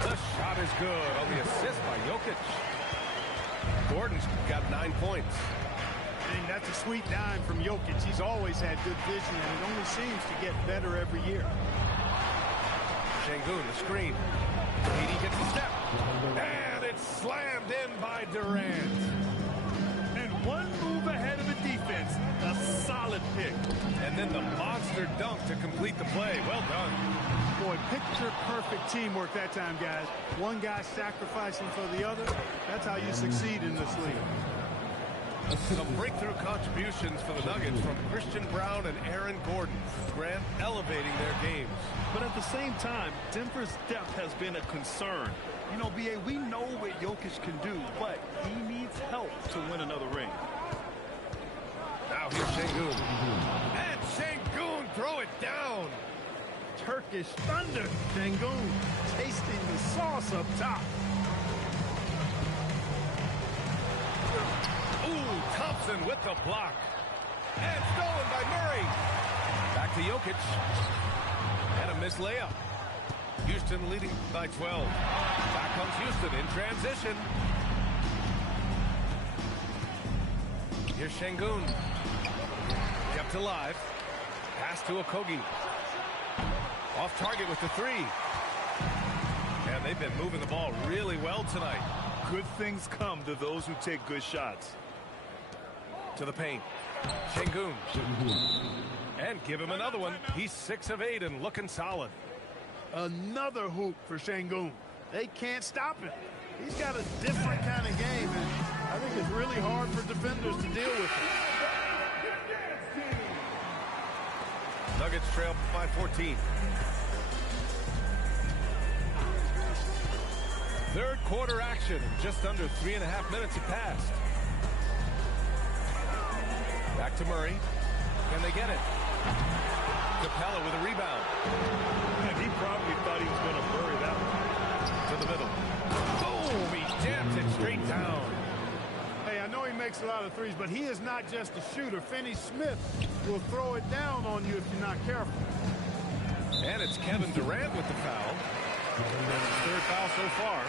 The shot is good on the assist by Jokic. Gordon's got 9 points. I mean, that's a sweet dime from Jokic. He's always had good vision, and it only seems to get better every year. Şengün, the screen. KD gets a step. And it's slammed in by Durant. And one move ahead of the defense. A solid pick. And then the monster dunk to complete the play. Well done. Boy, picture-perfect teamwork that time, guys. One guy sacrificing for the other. That's how you succeed in this league. Some breakthrough contributions for the Nuggets from Christian Braun and Aaron Gordon. Grant elevating their games. But at the same time, Denver's depth has been a concern. You know, B.A., we know what Jokic can do, but he needs help to win another ring. Now here's Şengün. And Şengün throw it down. Turkish thunder. Şengün tasting the sauce up top. Ooh, Thompson with the block. And stolen by Murray. Back to Jokic. And a missed layup. Houston leading by 12. Back comes Houston in transition. Here's Şengün. Kept alive. Pass to Okogie. Off target with the 3. And they've been moving the ball really well tonight. Good things come to those who take good shots. To the paint. Şengün. And give him another one. He's 6 of 8 and looking solid. Another hoop for Şengün. They can't stop him. He's got a different kind of game, and I think it's really hard for defenders to deal with him. Nuggets trail by 14. Third quarter action. Just under 3.5 minutes have passed. Back to Murray. Can they get it? Capella with a rebound. And he probably thought he was going to bury that one. To the middle. Boom! He jams it straight down. Hey, I know he makes a lot of threes, but he is not just a shooter. Finney Smith will throw it down on you if you're not careful. And it's Kevin Durant with the foul. And his third foul so far.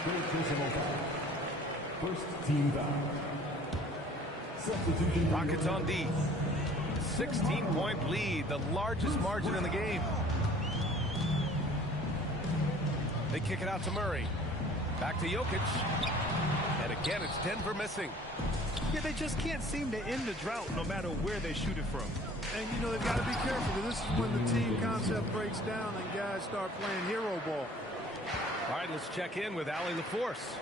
First team foul. Substitution. Rockets on D. 16-point lead, the largest margin in the game. They kick it out to Murray. Back to Jokic. And again, it's Denver missing. Yeah, they just can't seem to end the drought no matter where they shoot it from. And, you know, they've got to be careful, because this is when the team concept breaks down and guys start playing hero ball. All right, let's check in with Allie LaForce.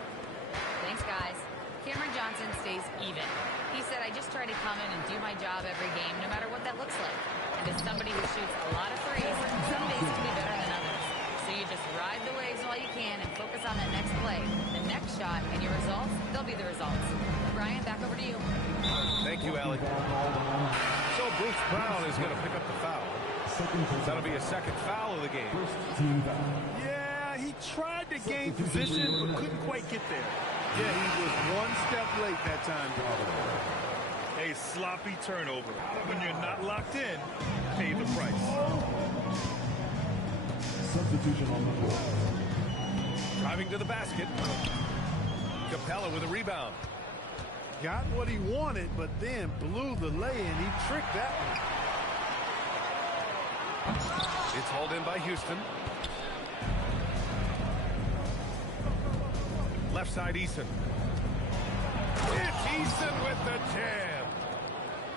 Thanks, guys. Cameron Johnson stays even. He said, I just try to come in and do my job every game, no matter what that looks like. And as somebody who shoots a lot of threes, some days can be better than others. So you just ride the waves while you can and focus on that next play. The next shot and your results, they'll be the results. Brian, back over to you. Thank you, Allie. So Bruce Brown is going to pick up the foul. That'll be a second foul of the game. Yeah, he tried to gain position, but couldn't quite get there. Yeah, he was one step late that time. A sloppy turnover. When you're not locked in, pay the price. Substitution on the floor. Driving to the basket. Capella with a rebound. Got what he wanted, but then blew the lay-in. He tricked that one. It's hauled in by Houston. Left side, Eason. It's Eason with the jam.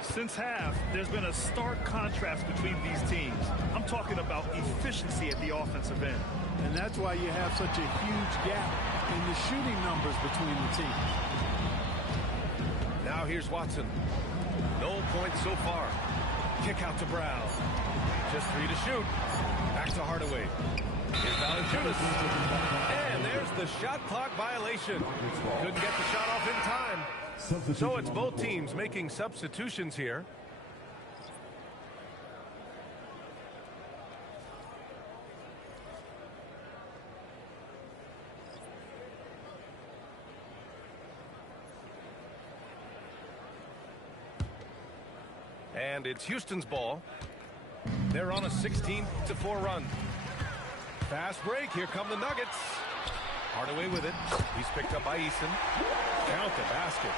Since half, there's been a stark contrast between these teams. I'm talking about efficiency at the offensive end. And that's why you have such a huge gap in the shooting numbers between the teams. Now here's Watson. No points so far. Kick out to Brown. Just 3 to shoot. Back to Hardaway. Here's Valanciunas. And there's the shot clock violation. Couldn't get the shot off in time. So it's both teams making substitutions here. And it's Houston's ball. They're on a 16-4 run. Fast break. Here come the Nuggets. Hardaway with it. He's picked up by Eason. Count the basket.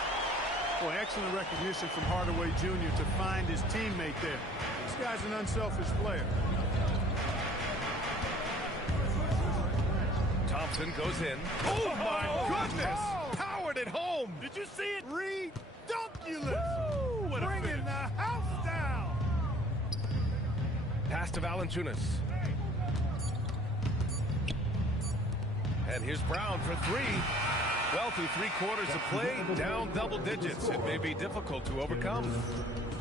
Well, excellent recognition from Hardaway Jr. to find his teammate there. This guy's an unselfish player. Thompson goes in. Oh, my goodness! Powered it home. Did you see it? Redunculous! What a Bringing finish. the house down. Pass to Valanciunas. And here's Brown for 3. Well, through 3 quarters of play, down double digits. It may be difficult to overcome.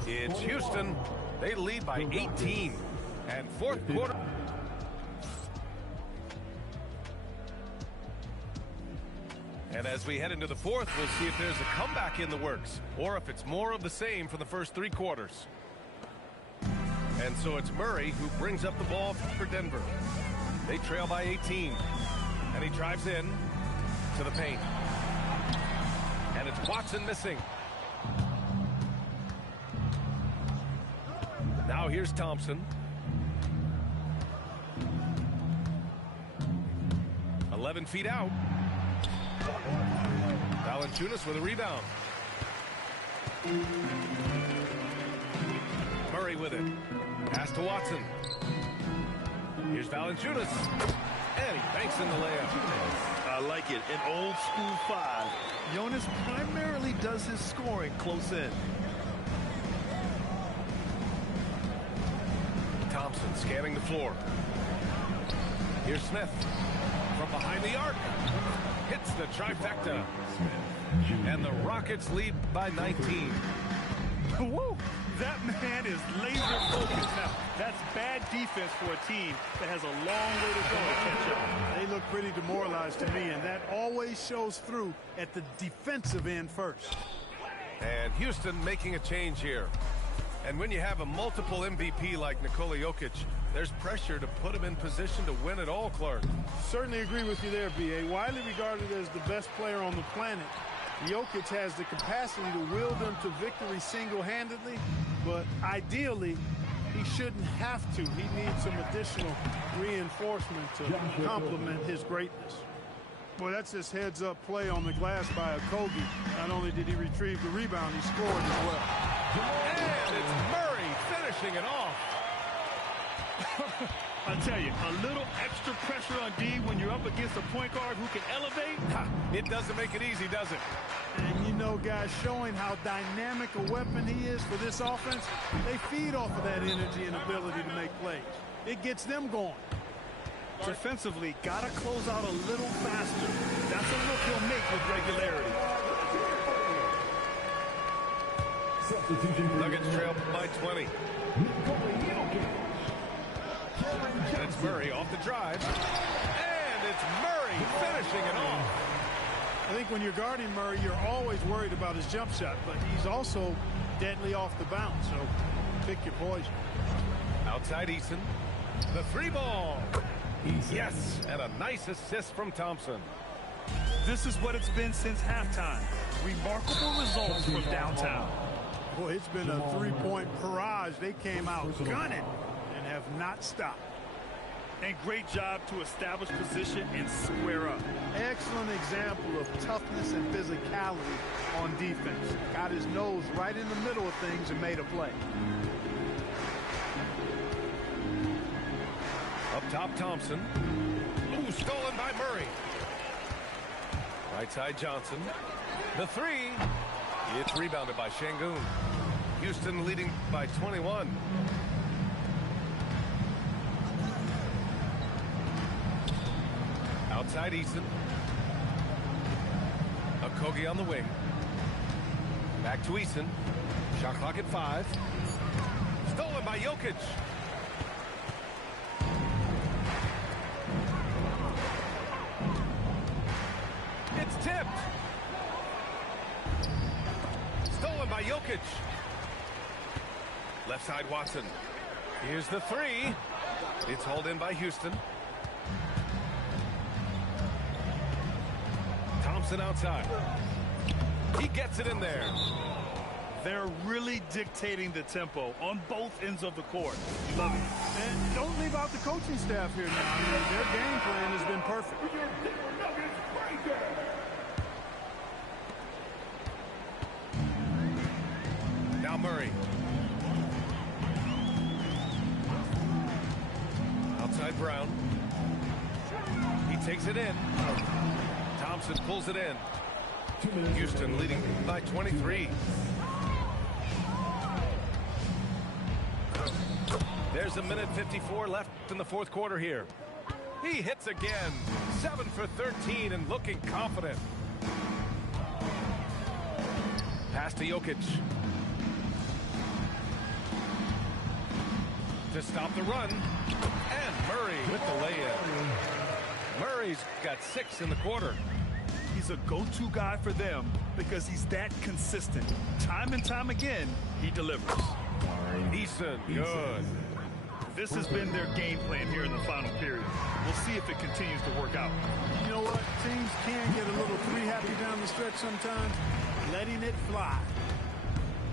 It's Houston. They lead by 18. And fourth quarter. And as we head into the fourth, we'll see if there's a comeback in the works or if it's more of the same for the first 3 quarters. And so it's Murray who brings up the ball for Denver. They trail by 18. And he drives in to the paint. And it's Watson missing. Now here's Thompson. 11 feet out. Valanciunas with a rebound. Murray with it. Pass to Watson. Here's Valanciunas. And he banks in the layup. I like it. An old school 5. Jonas primarily does his scoring close in. Thompson scanning the floor. Here's Smith from behind the arc. Hits the trifecta. And the Rockets lead by 19. Woo! That man is laser focused. Now, that's bad defense for a team that has a long way to go to catch up. They look pretty demoralized to me, and that always shows through at the defensive end first. And Houston making a change here. And when you have a multiple MVP like Nikola Jokic, there's pressure to put him in position to win it all, Clark. Certainly agree with you there, B.A. Widely regarded as the best player on the planet, Jokic has the capacity to will them to victory single-handedly, but ideally, he shouldn't have to. He needs some additional reinforcement to complement his greatness. Boy, that's this heads-up play on the glass by Okogie. Not only did he retrieve the rebound, he scored as well. And it's Murray finishing it off. I tell you, a little extra pressure on D when you're up against a point guard who can elevate. It doesn't make it easy, does it? And you know, guys, showing how dynamic a weapon he is for this offense, they feed off of that energy and ability to make plays. It gets them going. Defensively, got to close out a little faster. That's a look he'll make with regularity. Nuggets trail by 20. And it's Murray off the drive. And it's Murray finishing it off. I think when you're guarding Murray, you're always worried about his jump shot, but he's also deadly off the bounce, so pick your poison. Outside Eason. The three ball. Yes, and a nice assist from Thompson. This is what it's been since halftime. Remarkable results from downtown. Boy, it's been a three-point barrage. They came out gunning and have not stopped. And great job to establish position and square up. Excellent example of toughness and physicality on defense. Got his nose right in the middle of things and made a play. Up top, Thompson. Ooh, stolen by Murray. Right side, Johnson. The three. It's rebounded by Şengün. Houston leading by 21. Outside Eason. Okogie on the wing. Back to Eason. Shot clock at 5. Stolen by Jokic. It's tipped. Stolen by Jokic. Left side Watson. Here's the three. It's hauled in by Houston. Thompson outside. He gets it in there. They're really dictating the tempo on both ends of the court. Love it. And don't leave out the coaching staff here now. I mean, their game plan has been perfect. Now Murray. Outside Brown. He takes it in. Thompson pulls it in. Houston leading by 23. There's a minute 54 left in the fourth quarter here. He hits again. 7 for 13 and looking confident. Pass to Jokic. To stop the run. And Murray with the lay-in. Murray's got 6 in the quarter. He's a go-to guy for them because he's that consistent. Time and time again, he delivers. Eason, good. This has been their game plan here in the final period. We'll see if it continues to work out. You know what? Teams can get a little three-happy down the stretch sometimes. Letting it fly.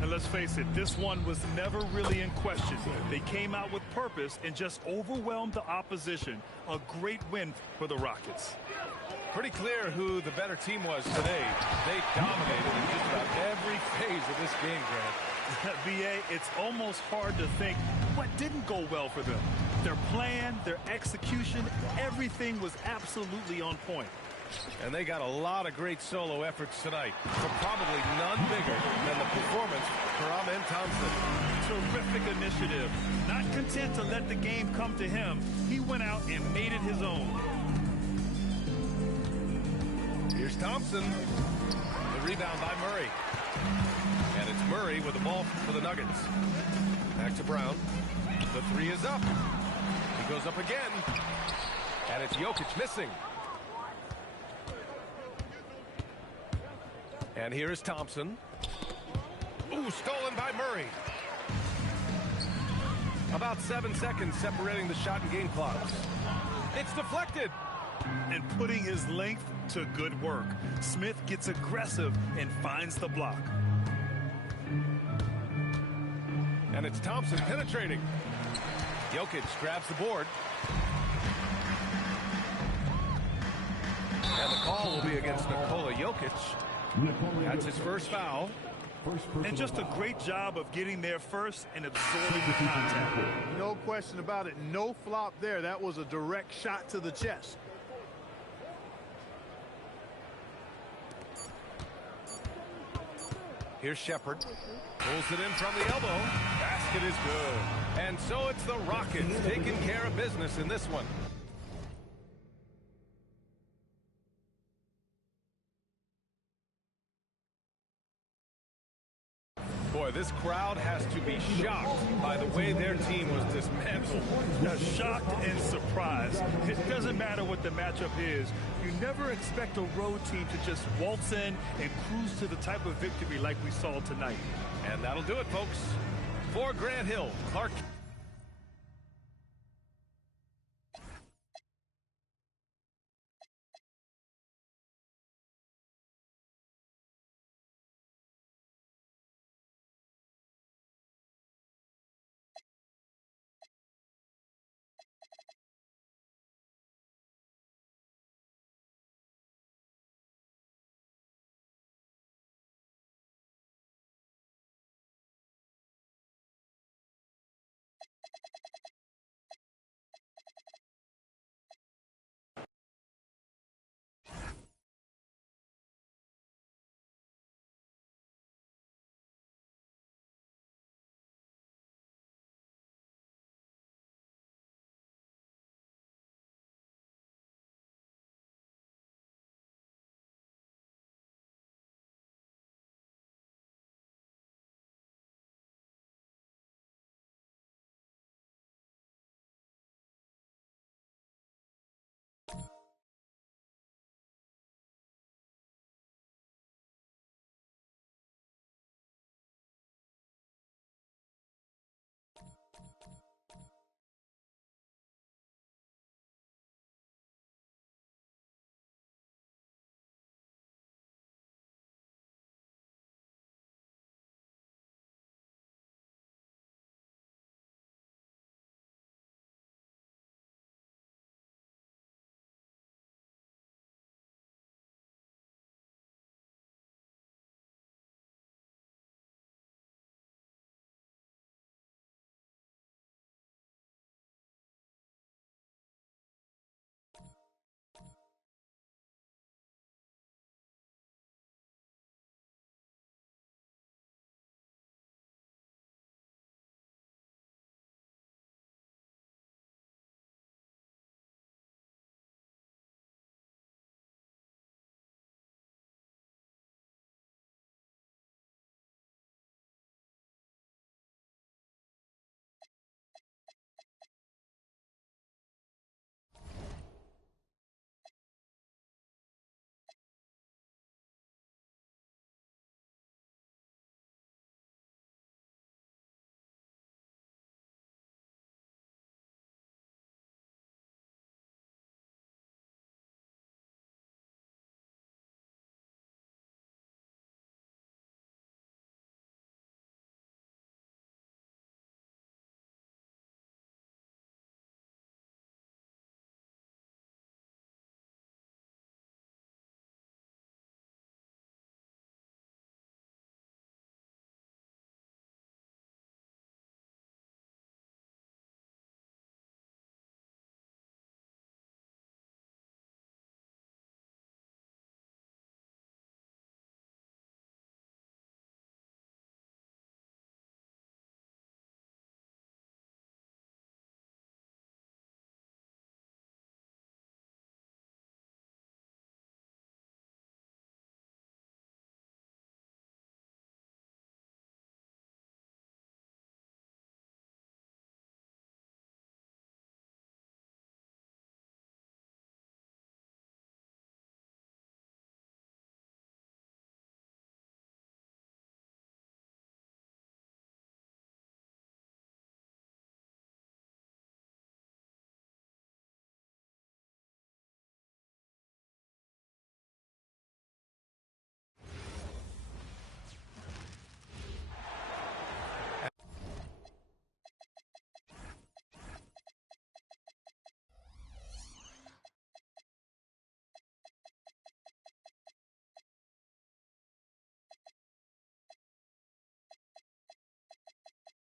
And let's face it, this one was never really in question. They came out with purpose and just overwhelmed the opposition. A great win for the Rockets. Pretty clear who the better team was today. They dominated in just about every phase of this game, Grant. BA, it's almost hard to think what didn't go well for them. Their plan, their execution, everything was absolutely on point. And they got a lot of great solo efforts tonight, but probably none bigger than the performance for Eamaddenh Thompson. Terrific initiative. Not content to let the game come to him, he went out and made it his own. Here's Thompson. The rebound by Murray. And it's Murray with the ball for the Nuggets. Back to Brown. The three is up. He goes up again. And it's Jokic missing. And here is Thompson. Ooh, stolen by Murray. About 7 seconds separating the shot and game clocks. It's deflected. And putting his length to good work. Smith gets aggressive and finds the block. And it's Thompson penetrating. Jokic grabs the board. And the call will be against Nikola Jokic. That's his first foul. And just a great job of getting there first and absorbing the contact. No question about it. No flop there. That was a direct shot to the chest. Here's Shepherd. Pulls it in from the elbow. Basket is good. And so it's the Rockets taking care of business in this one. Boy, this crowd has to be shocked by the way their team was dismantled. Now, shocked and surprised. It doesn't matter what the matchup is. You never expect a road team to just waltz in and cruise to the type of victory like we saw tonight. And that'll do it, folks. For Grant Hill, Clark.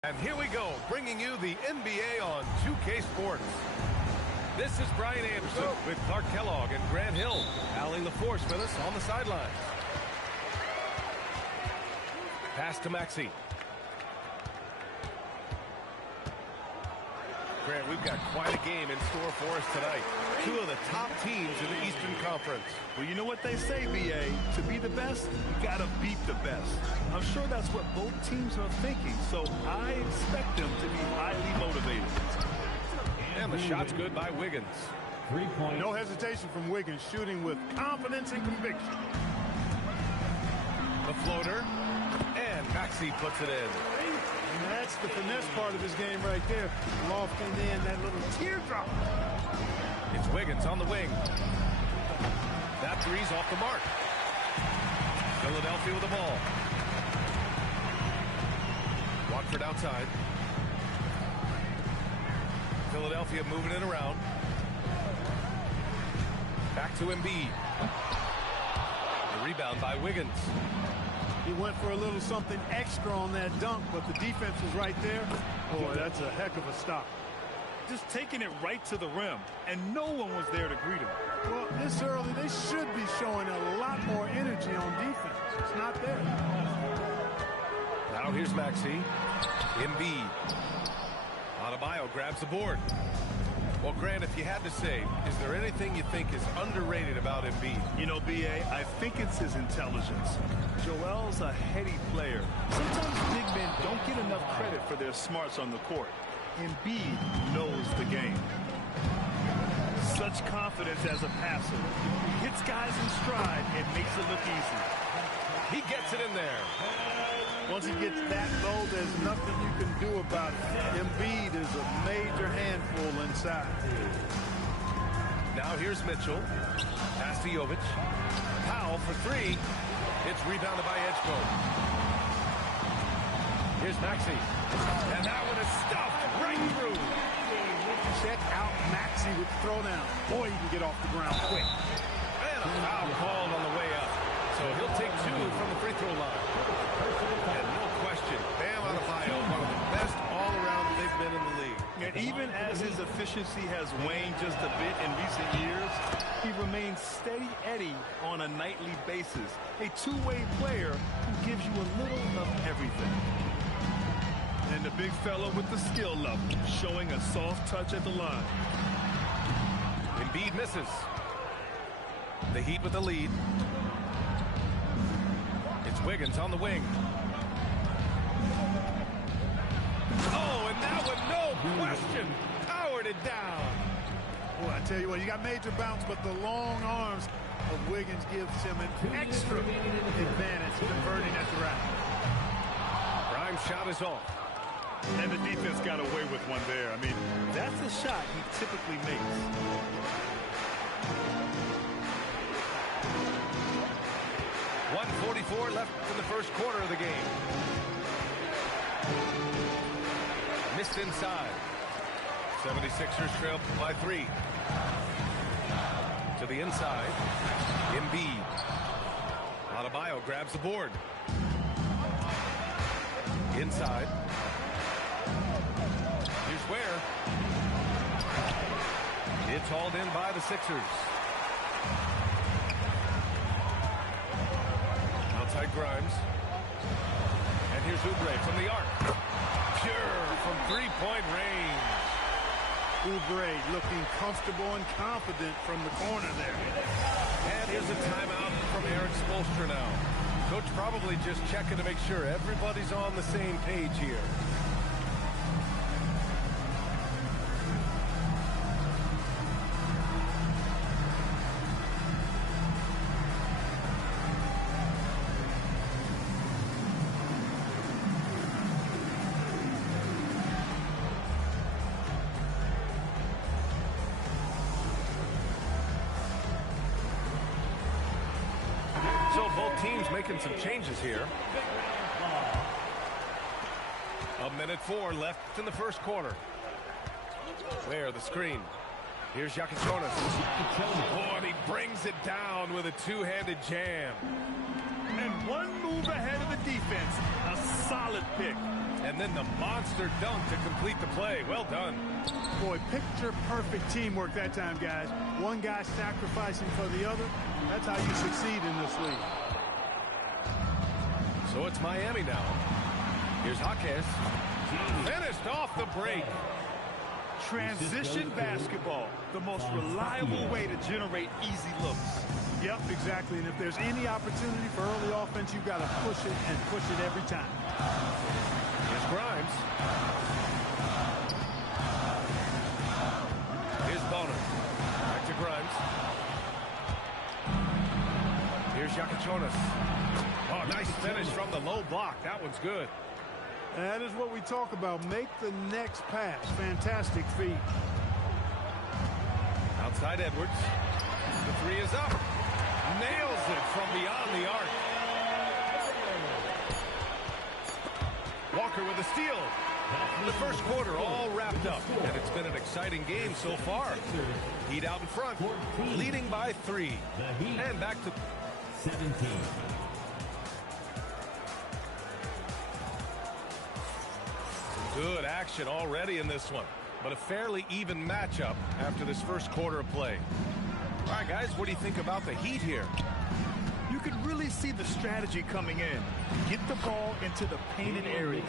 And here we go, bringing you the NBA on 2K Sports. This is Brian Anderson with Clark Kellogg and Grant Hill, battling the force with us on the sidelines. Pass to Maxey. Grant, we've got quite a game in store for us tonight. Two of the top teams in the Eastern Conference. Well, you know what they say, B.A. To be the best, you got to beat the best. I'm sure that's what both teams are thinking, so I expect them to be highly motivated. And the shot's good by Wiggins. 3 points. No hesitation from Wiggins, shooting with confidence and conviction. The floater, and Maxey puts it in. And that's the finesse part of his game right there. Lofting in that little teardrop. It's Wiggins on the wing. That three's off the mark. Philadelphia with the ball. Watford outside. Philadelphia moving it around. Back to Embiid. The rebound by Wiggins. He went for a little something extra on that dunk, but the defense was right there. Boy, that's a heck of a stop. Just taking it right to the rim, and no one was there to greet him. Well, this early, they should be showing a lot more energy on defense. It's not there. Now here's Maxey. Embiid. Adebayo grabs the board. Well, Grant, if you had to say, is there anything you think is underrated about Embiid? You know, B.A., I think it's his intelligence. Joel's a heady player. Sometimes big men don't get enough credit for their smarts on the court. Embiid knows the game. Such confidence as a passer. He hits guys in stride and makes it look easy. He gets it in there. Once he gets that low, there's nothing you can do about it. Embiid is a major handful inside. Now here's Mitchell. Pass to Jovic. Powell for three. It's rebounded by Edgecombe. Here's Maxey. And that one is stuffed right through. Check out Maxey with the throwdown. Boy, he can get off the ground quick. And a foul called on the way up. So he'll take two from the free throw line. And no question, Bam Adebayo, one of the best all-around big men in the league. And even as his efficiency has waned just a bit in recent years, he remains steady Eddie on a nightly basis. A two-way player who gives you a little of everything. And the big fella with the skill level, showing a soft touch at the line. Embiid misses. The Heat with the lead. It's Wiggins on the wing. Oh, and that one, no question, powered it down. Boy, I tell you what, you got major bounce, but the long arms of Wiggins gives him an extra advantage converting at the rack. Prime shot is off. And the defense got away with one there. I mean, that's a shot he typically makes. .144 left in the first quarter of the game. Missed inside. 76ers trail by 3. To the inside. Embiid. Adebayo grabs the board. Inside. Here's Ware. It's hauled in by the Sixers. Outside Grimes. And here's Oubre from the arc. Pure from three-point range. Oubre looking comfortable and confident from the corner there. And here's a timeout from Eric Spoelstra now. Coach probably just checking to make sure everybody's on the same page here. So both teams making some changes here. 1:04 left in the first quarter. Where the screen. Here's Yakichonis. Oh, and he brings it down with a two-handed jam. And one move ahead of the defense. A solid pick. And then the monster dunk to complete the play. Well done. Boy, picture-perfect teamwork that time, guys. One guy sacrificing for the other. That's how you succeed in this league. So it's Miami now. Here's Jaquez. Finished off the break. Transition basketball, the most reliable way to generate easy looks. Yep, exactly. And if there's any opportunity for early offense, you've got to push it and push it every time. Here's Grimes. Here's Bonner. Back to Grimes. Here's Yakichonis. Oh, nice finish from the low block. That one's good. That is what we talk about. Make the next pass. Fantastic feed. Outside Edwards. The three is up. Nails it from beyond the arc. Walker with a steal. The first quarter all wrapped up, and it's been an exciting game so far. Heat out in front, leading by 3. And back to 17. Good action already in this one, but a fairly even matchup after this first quarter of play. All right, guys, what do you think about the Heat here? You can really see the strategy coming in. Get the ball into the painted area.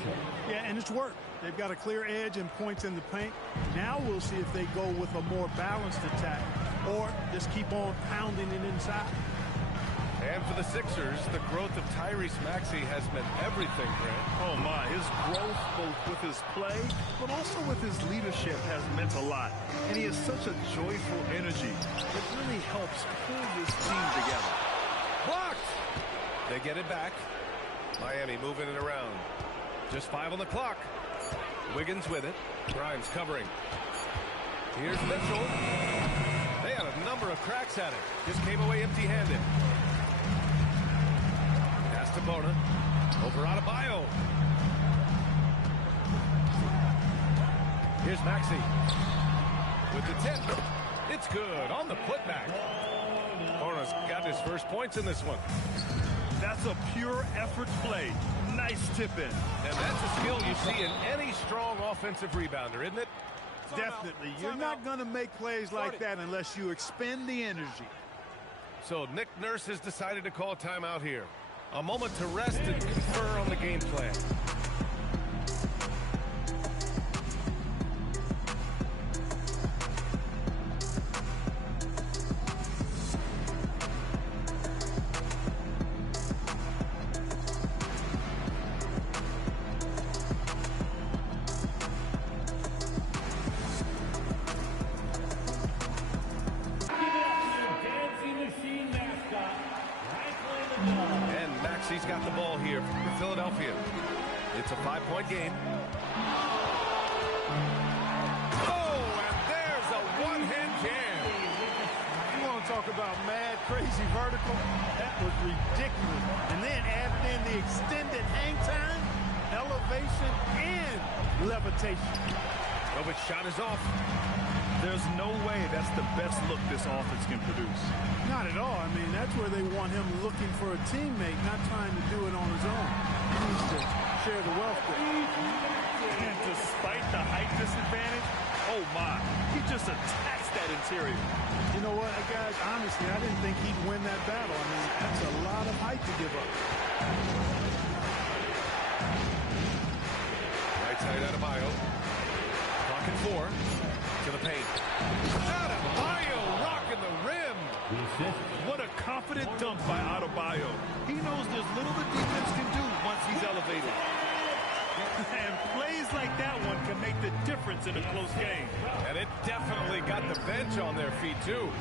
Yeah, and it's worked. They've got a clear edge and points in the paint. Now we'll see if they go with a more balanced attack or just keep on pounding it inside. And for the Sixers, the growth of Tyrese Maxey has meant everything, Grant. Oh, my. His growth, both with his play, but also with his leadership, has meant a lot. And he has such a joyful energy that really helps pull this team together. Blocked! They get it back. Miami moving it around. Just 5 on the clock. Wiggins with it. Grimes covering. Here's Mitchell. They had a number of cracks at it. Just came away empty-handed. Pass to Bona. Over Adebayo. Here's Maxey. With the 10. It's good on the putback. Bona's got his first points in this one. That's a pure effort play. Nice tip-in. And that's a skill you see in any strong offensive rebounder, isn't it? Definitely. You're not going to make plays like that unless you expend the energy. So Nick Nurse has decided to call timeout here. A moment to rest and confer on the game plan. He's got the ball here for Philadelphia. It's a 5-point game. Oh, and there's a one-hand jam. You want to talk about mad, crazy vertical? That was ridiculous. And then added in the extended hang time, elevation, and levitation. Robert shot is off. There's no way that's the best look this offense can produce. Not at all. I mean, that's where they want him looking for a teammate, not trying to do it on his own. He needs to share the wealth there. And despite the height disadvantage, oh my, he just attacks that interior. You know what, guys, honestly, I didn't think he'd win that battle. I mean, that's a lot of height to give up. Right side Adebayo. Clock at 4. To the paint. Adebayo rocking the rim. What a confident dunk by Adebayo. He knows there's little the defense can do once he's elevated. And plays like that one can make the difference in a close game. And it definitely got the bench on their feet, too.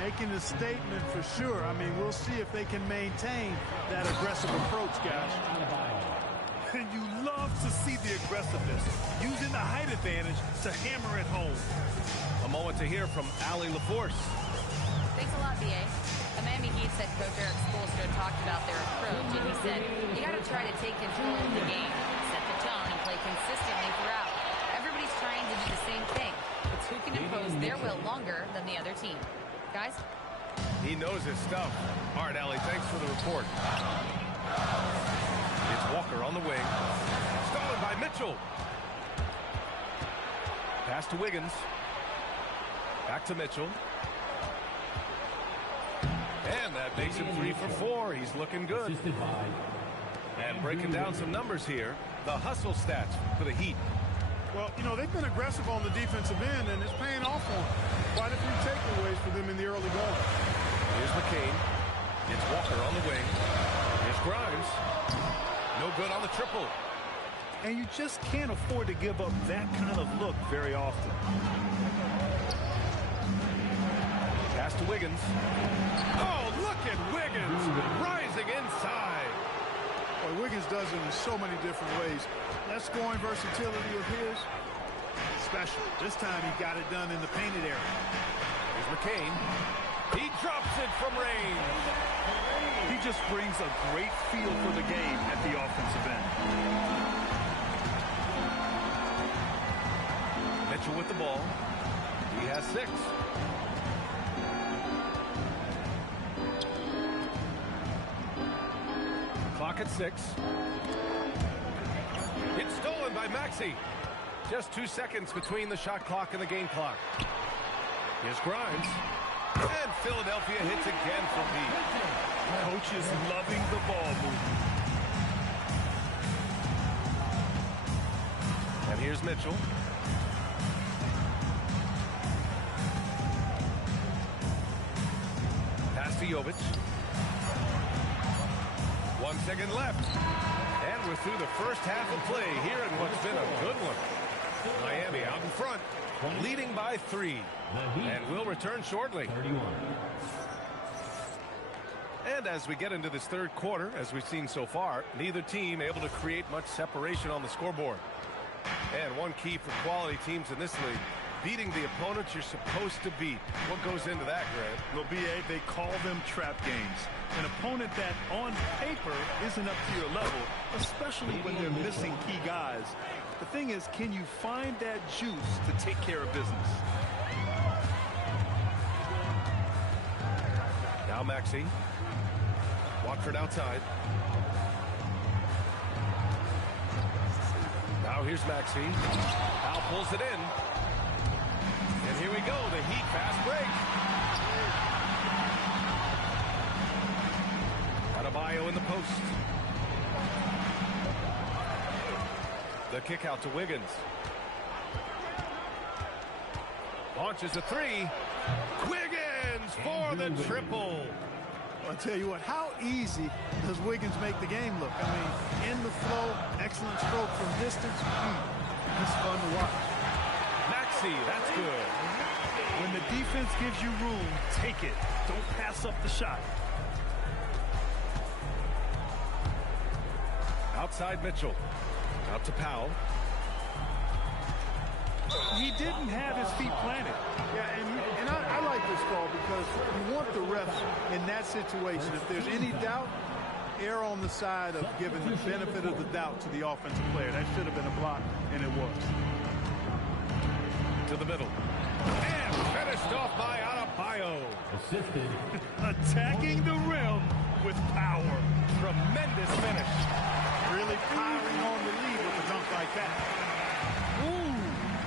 Making a statement for sure. I mean, we'll see if they can maintain that aggressive approach, guys. And you love to see the aggressiveness, using the height advantage to hammer it home. A moment to hear from Allie LaForce. Thanks a lot, B.A. The Miami Heat said Coach Eric Spoelstra talked about their approach, and he said, you got to try to take control of the game, set the tone, and play consistently throughout. Everybody's trying to do the same thing. It's who can impose their will longer than the other team. Guys? He knows his stuff. All right, Allie, thanks for the report. It's Walker on the wing. Stolen by Mitchell. Pass to Wiggins. Back to Mitchell. And that makes him 3 for 4. He's looking good. And breaking down some numbers here, the hustle stats for the Heat. Well, you know, they've been aggressive on the defensive end, and it's paying off on them. Quite a few takeaways for them in the early going. Here's McCain. It's Walker on the wing. Here's Grimes. No good on the triple. And you just can't afford to give up that kind of look very often. Pass to Wiggins. Oh, look at Wiggins rising inside. Boy, Wiggins does it in so many different ways. That scoring versatility of his, special. This time he got it done in the painted area. Here's McCain. He drops it from range. He just brings a great feel for the game at the offensive end. Mitchell with the ball. He has 6. Clock at 6. It's stolen by Maxey. Just 2 seconds between the shot clock and the game clock. Here's Grimes. And Philadelphia hits again from deep. Coach is loving the ball movement. And here's Mitchell. Pass to Jovic. 1 second left. And we're through the first half of play here in what's been a good one. Miami out in front, leading by 3. And we'll return shortly. And as we get into this third quarter, as we've seen so far, neither team able to create much separation on the scoreboard. And one key for quality teams in this league, beating the opponents you're supposed to beat. What goes into that, Grant? Well, B.A., they call them trap games. An opponent that on paper isn't up to your level, especially when they're missing key guys. The thing is, can you find that juice to take care of business? Now Maxey. Watford outside. Now here's Maxey. Al pulls it in. And here we go, the Heat fast break. Adebayo in the post. The kick out to Wiggins. Launches a 3. Wiggins for the triple. I'll tell you what, how easy does Wiggins make the game look? I mean, in the flow, excellent stroke from distance. It's fun to watch. Maxey, that's good. When the defense gives you room, take it. Don't pass up the shot. Outside Mitchell. Out to Powell. He didn't have his feet planted. Yeah, and I like this call because you want the refs in that situation. If there's any doubt, err on the side of giving the benefit of the doubt to the offensive player. That should have been a block, and it was. To the middle. And finished off by Adebayo. Assisted. Attacking the rim with power. Tremendous finish. Really piling on the lead with a dunk like that. Ooh,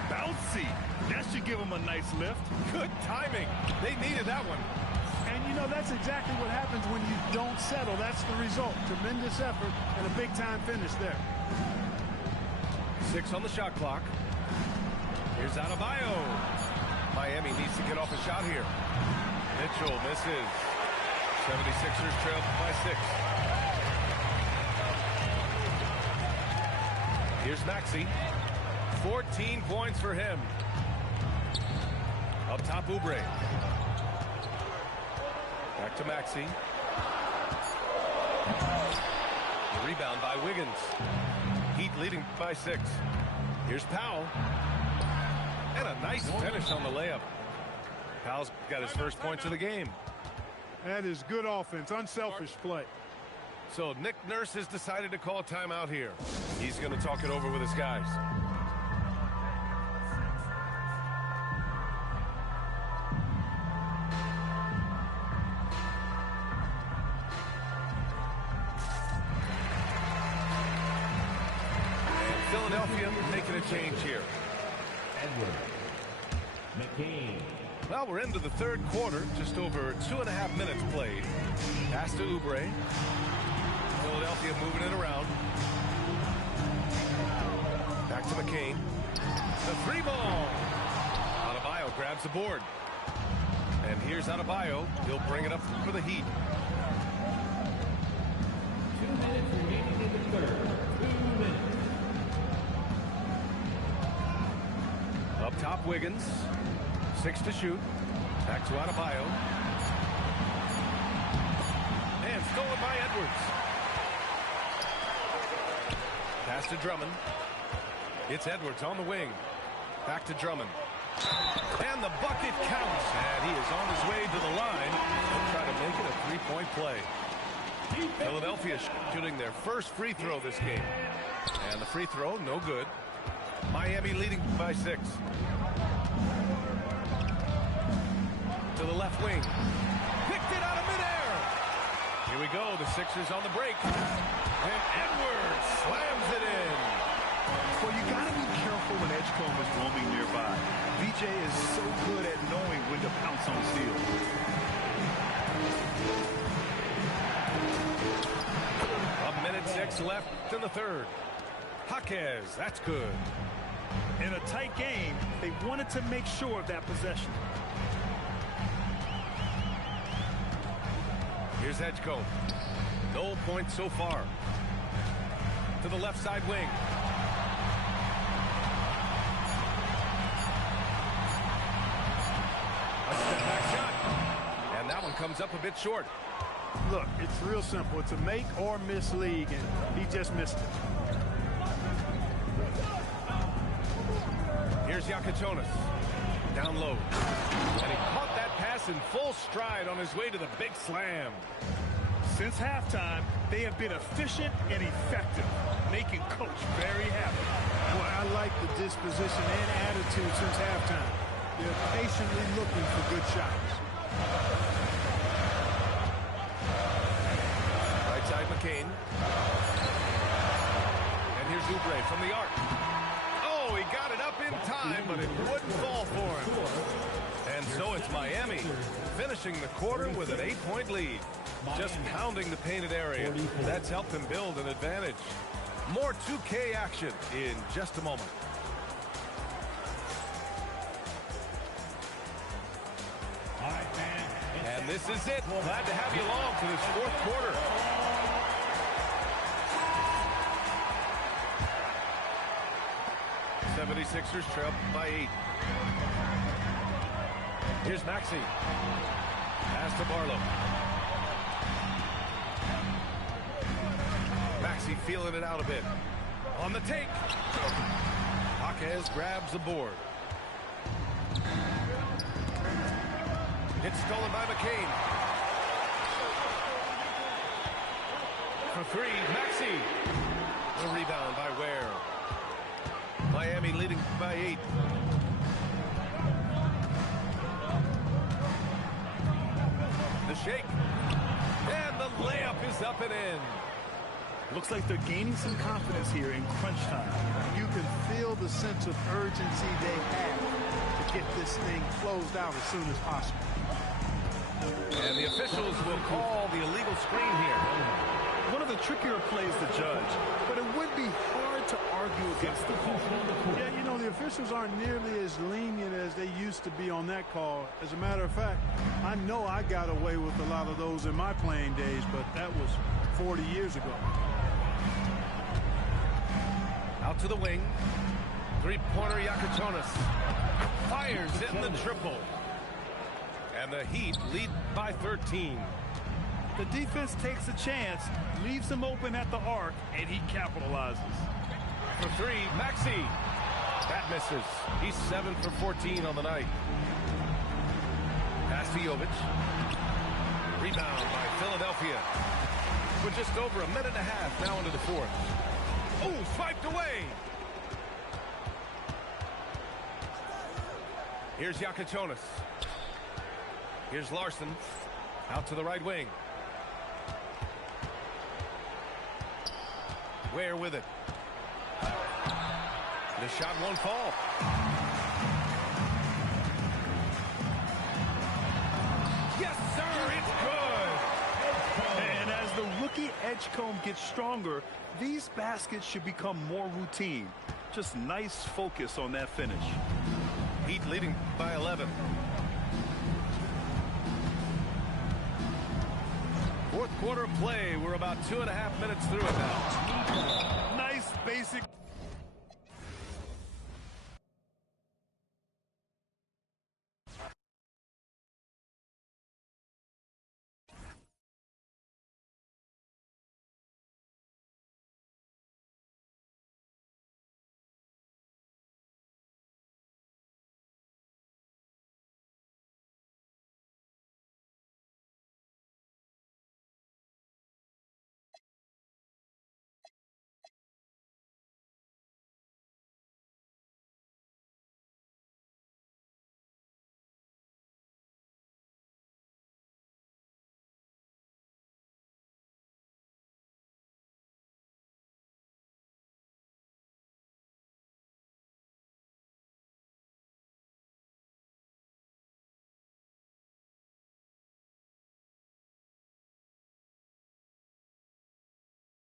bouncy. That should give him a nice lift. Good timing. They needed that one. And, you know, that's exactly what happens when you don't settle. That's the result. Tremendous effort and a big-time finish there. 6 on the shot clock. Here's Adebayo. Miami needs to get off a shot here. Mitchell misses. 76ers trail by 6. Here's Maxey. 14 points for him. Up top, Oubre. Back to Maxey. Rebound by Wiggins. Heat leading by 6. Here's Powell. And a nice finish on the layup. Powell's got his first points of the game. That is good offense, unselfish play. So Nick Nurse has decided to call a timeout here. He's going to talk it over with his guys. Philadelphia making a change here. Well, we're into the third quarter, just over 2.5 minutes played. Pass to Oubre. Philadelphia moving it around. Back to McCain. The three ball. Adebayo grabs the board. And here's Adebayo. He'll bring it up for the Heat. 2 minutes remaining in the third. 2 minutes. Up top, Wiggins. 6 to shoot. Back to Adebayo. And stolen by Edwards. Pass to Drummond. It's Edwards on the wing. Back to Drummond. And the bucket counts. And he is on his way to the line. They'll try to make it a three-point play. Philadelphia shooting their first free throw this game. And the free throw, no good. Miami leading by 6. To the left wing. Picked it out of midair. Here we go. The Sixers on the break. And Edwards slams it in. Well, you got to be careful when Edgecombe is roaming nearby. VJ is so good at knowing when to pounce on steals. A minute 6 left in the third. Jaquez, that's good. In a tight game, they wanted to make sure of that possession. Here's Edgecombe. No points so far. To the left side wing. A step back shot. And that one comes up a bit short. Look, it's real simple. It's a make or miss league, and he just missed it. Here's Yakatonis. Down low. And he caught that pass in full stride on his way to the big slam. Since halftime, they have been efficient and effective, making Coach very happy. Boy, I like the disposition and attitude since halftime. They're patiently looking for good shots. Right side McCain. And here's Oubre from the arc. Oh, he got it up in time, but it wouldn't fall for him. And so it's Miami finishing the quarter with an 8-point lead. Just pounding the painted area. That's helped them build an advantage. More 2K action in just a moment. And this is it. Glad to have you along for this fourth quarter. '76ers trail by 8. Here's Maxey. Pass to Barlow. Maxey feeling it out a bit. On the take. Jaquez grabs the board. It's stolen by McCain. For 3, Maxey. The rebound by Ware. Miami leading by 8. The shake. And the layup is up and in. Looks like they're gaining some confidence here in crunch time. You can feel the sense of urgency they have to get this thing closed out as soon as possible. And the officials will call the illegal screen here. One of the trickier plays to judge, but it would be hard to argue against the call. Yeah, you know, the officials aren't nearly as lenient as they used to be on that call. As a matter of fact, I know I got away with a lot of those in my playing days, but that was 40 years ago. Out to the wing. Three-pointer Yakatonis. Fires in the triple. And the Heat lead by 13. The defense takes a chance, leaves him open at the arc, and he capitalizes. For 3, Maxey. That misses. He's 7 for 14 on the night. Pass to Jovic. Rebound by Philadelphia. With just over a minute and a half now into the fourth. Oh, swiped away. Here's Yakatonis. Here's Larson. Out to the right wing. Ware with it. The shot won't fall. Yes, sir, it's good. And as the rookie Edgecombe gets stronger, these baskets should become more routine. Just nice focus on that finish. Heat leading by 11. Fourth quarter play. We're about 2.5 minutes through it now. Nice basic